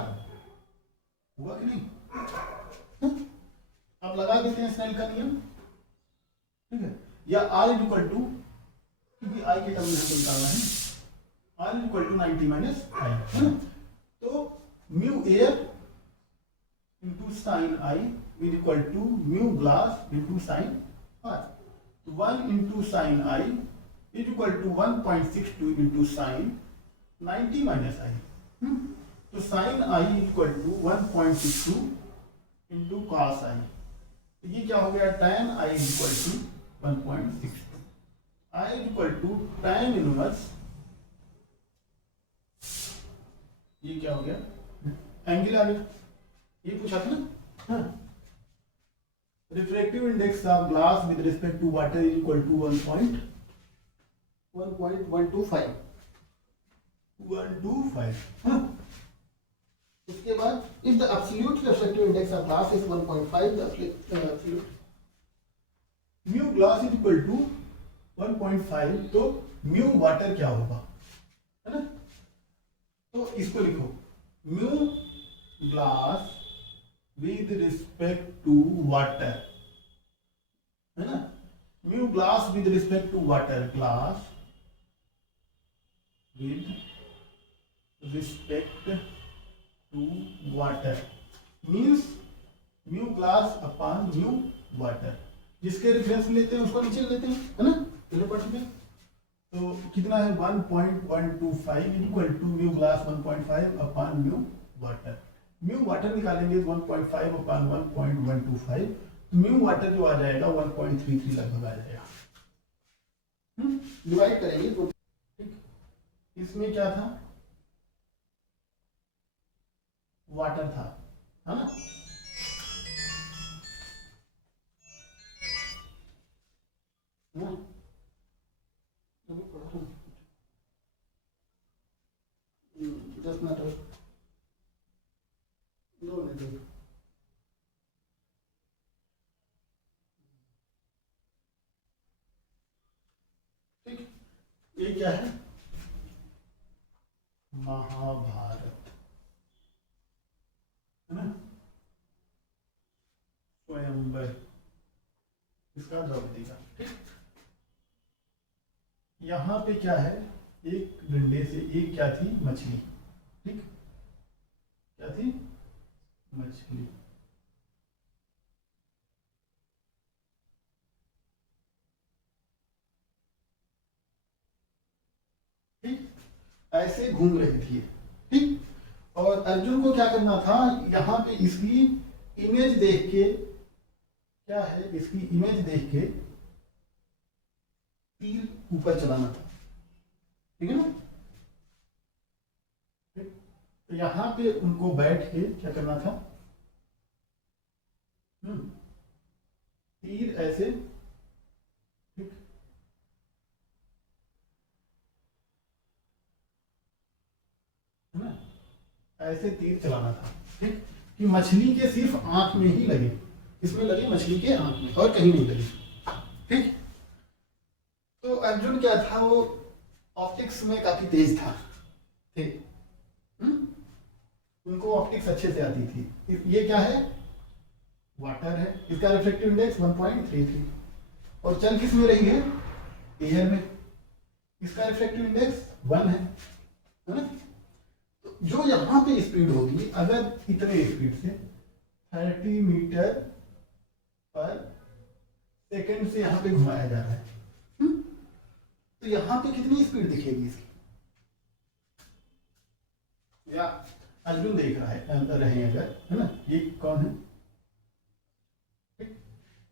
हुआ कि नहीं। अब लगा देते हैं स्नेल का नियम, ठीक है, या आर इज इक्वल टू, क्योंकि आई के टर्म में हमको निकालना है, R is equal to 90 minus I, है ना। तो mu air into sine I is equal to mu glass into sine R, तो 1 into sine I is equal to 1.62 into sine 90 minus I, तो sine I equal to 1.62 into cos I, तो ये क्या हो गया, tan I equal to 1.62, I equal to tan inverse, ये क्या हो गया, एंगल आ गया, ये पूछा था ना। हाँ, refractive index of glass with respect to water is equal to 1.125, हाँ। उसके बाद if the absolute refractive index of glass is 1.5, the absolute mu glass is equal to 1.5, तो mu वाटर क्या होगा, है ना, तो इसको लिखो mu glass with respect to water, है ना, mu glass with respect to water, glass with respect to water means mu glass upon mu water, जिसके रेफरेंस लेते हैं उसको नीचे लेते हैं, है ना, पहले पार्ट में। तो कितना है 1.125 equal to mu glass 1.5 upon mu water, mu water निकालेंगे 1.5 अपॉन 1.125, तो म्यू वाटर जो आ जाएगा 1.33 लगभग आ जाएगा। डिवाइड करेंगे तो ठीक, इसमें क्या था, वाटर था, है ना, जस्ट मैटर 2 मिनट, ठीक, ये क्या है, महाभारत, है ना, स्वयंवर, इसका द्रौपदी का, ठीक। यहां पे क्या है, एक डंडे से एक क्या थी, मछली, ठीक, क्या थी, मछली, ठीक, ऐसे घूम रही थी, ठीक, और अर्जुन को क्या करना था, यहाँ पे इसकी इमेज देख के, क्या है, इसकी इमेज देख के तीर ऊपर चलाना था, ठीक है ना, तो यहां पे उनको बैठ के क्या करना था, तीर ऐसे, ठीक, है ना, ऐसे तीर चलाना था, ठीक, कि मछली के सिर्फ आंख में ही लगे, इसमें लगे मछली के आंख में और कहीं नहीं लगे, ठीक। तो अर्जुन क्या था, वो ऑप्टिक्स में काफी तेज था, ठीक, उनको ऑप्टिक्स अच्छे से आती थी। ये क्या है, वाटर है, इसका रिफ्रैक्टिव इंडेक्स 1.33, और चल किस में रही है, एयर में, इसका रिफ्रैक्टिव इंडेक्स 1 है ना। तो जो यहाँ पे स्पीड होगी, अगर इतने स्पीड से 30 मीटर पर सेकंड से यहाँ पे घुमाया जा रहा है, तो यहाँ पे कितनी स्पीड दिखेगी इसकी, या अर्जुन देख रहा है रहे अगर, है ना, ये कौन है, ठीक,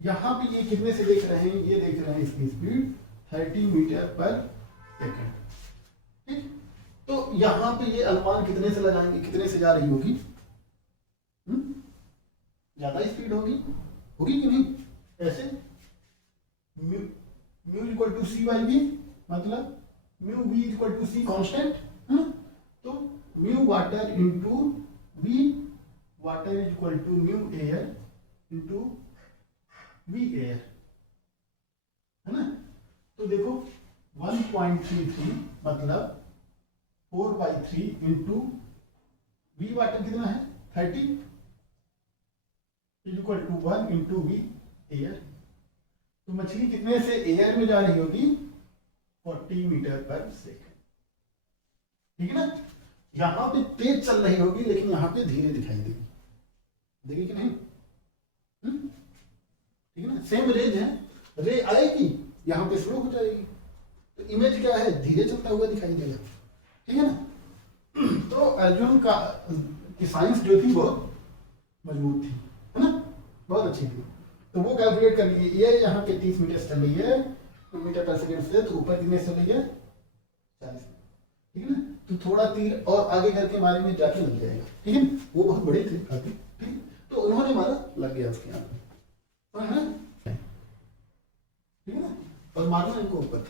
यहाँ पे ये कितने से देख रहे हैं, ये देख रहे हैं इसकी स्पीड 30 मीटर पर सेकंड, ठीक। तो यहाँ पे ये अनुमान कितने से लगाएंगे, कितने से जा रही होगी, ज्यादा स्पीड होगी, होगी कि नहीं, ऐसे mu equal to C by B, मतलब mu V equal to C constant, तो mu water into V water is equal to mu air into V air, है ना। तो देखो 1.33 मतलब 4/3 इंटू वी वाटर कितना है 30 is equal to 1 into V air. तो मछली कितने से एयर में जा रही होगी 40 मीटर पर सेकंड, ठीक है ना। यहां पे तेज चल रही होगी लेकिन यहां पे धीरे दिखाई देगी, देखिए कि नहीं, ठीक है ना। सेम रेंज है, रे आएगी यहां पे स्लो हो जाएगी, तो इमेज क्या है धीरे चलता हुआ दिखाई देगा, ठीक है ना। तो अर्जुन का की साइंस जो थी बहुत मजबूत थी, है ना, बहुत अच्छी थी। तो वो कैलकुलेट कर लिए, ये यहाँ पे 30 मीटर चल रही है मीटर पर सेकंड से, तो ऊपर कितने चल रही है 40, ठीक है ना। तो थोड़ा तीर और आगे करके मारे में जाके लग जाएगा, ठीक है। वो बहुत बड़े थे हाथी, ठीक, तो उन्होंने मारा, लग गया उसके यहाँ, है ना, ठीक है ना। और मारना इनको ऊपर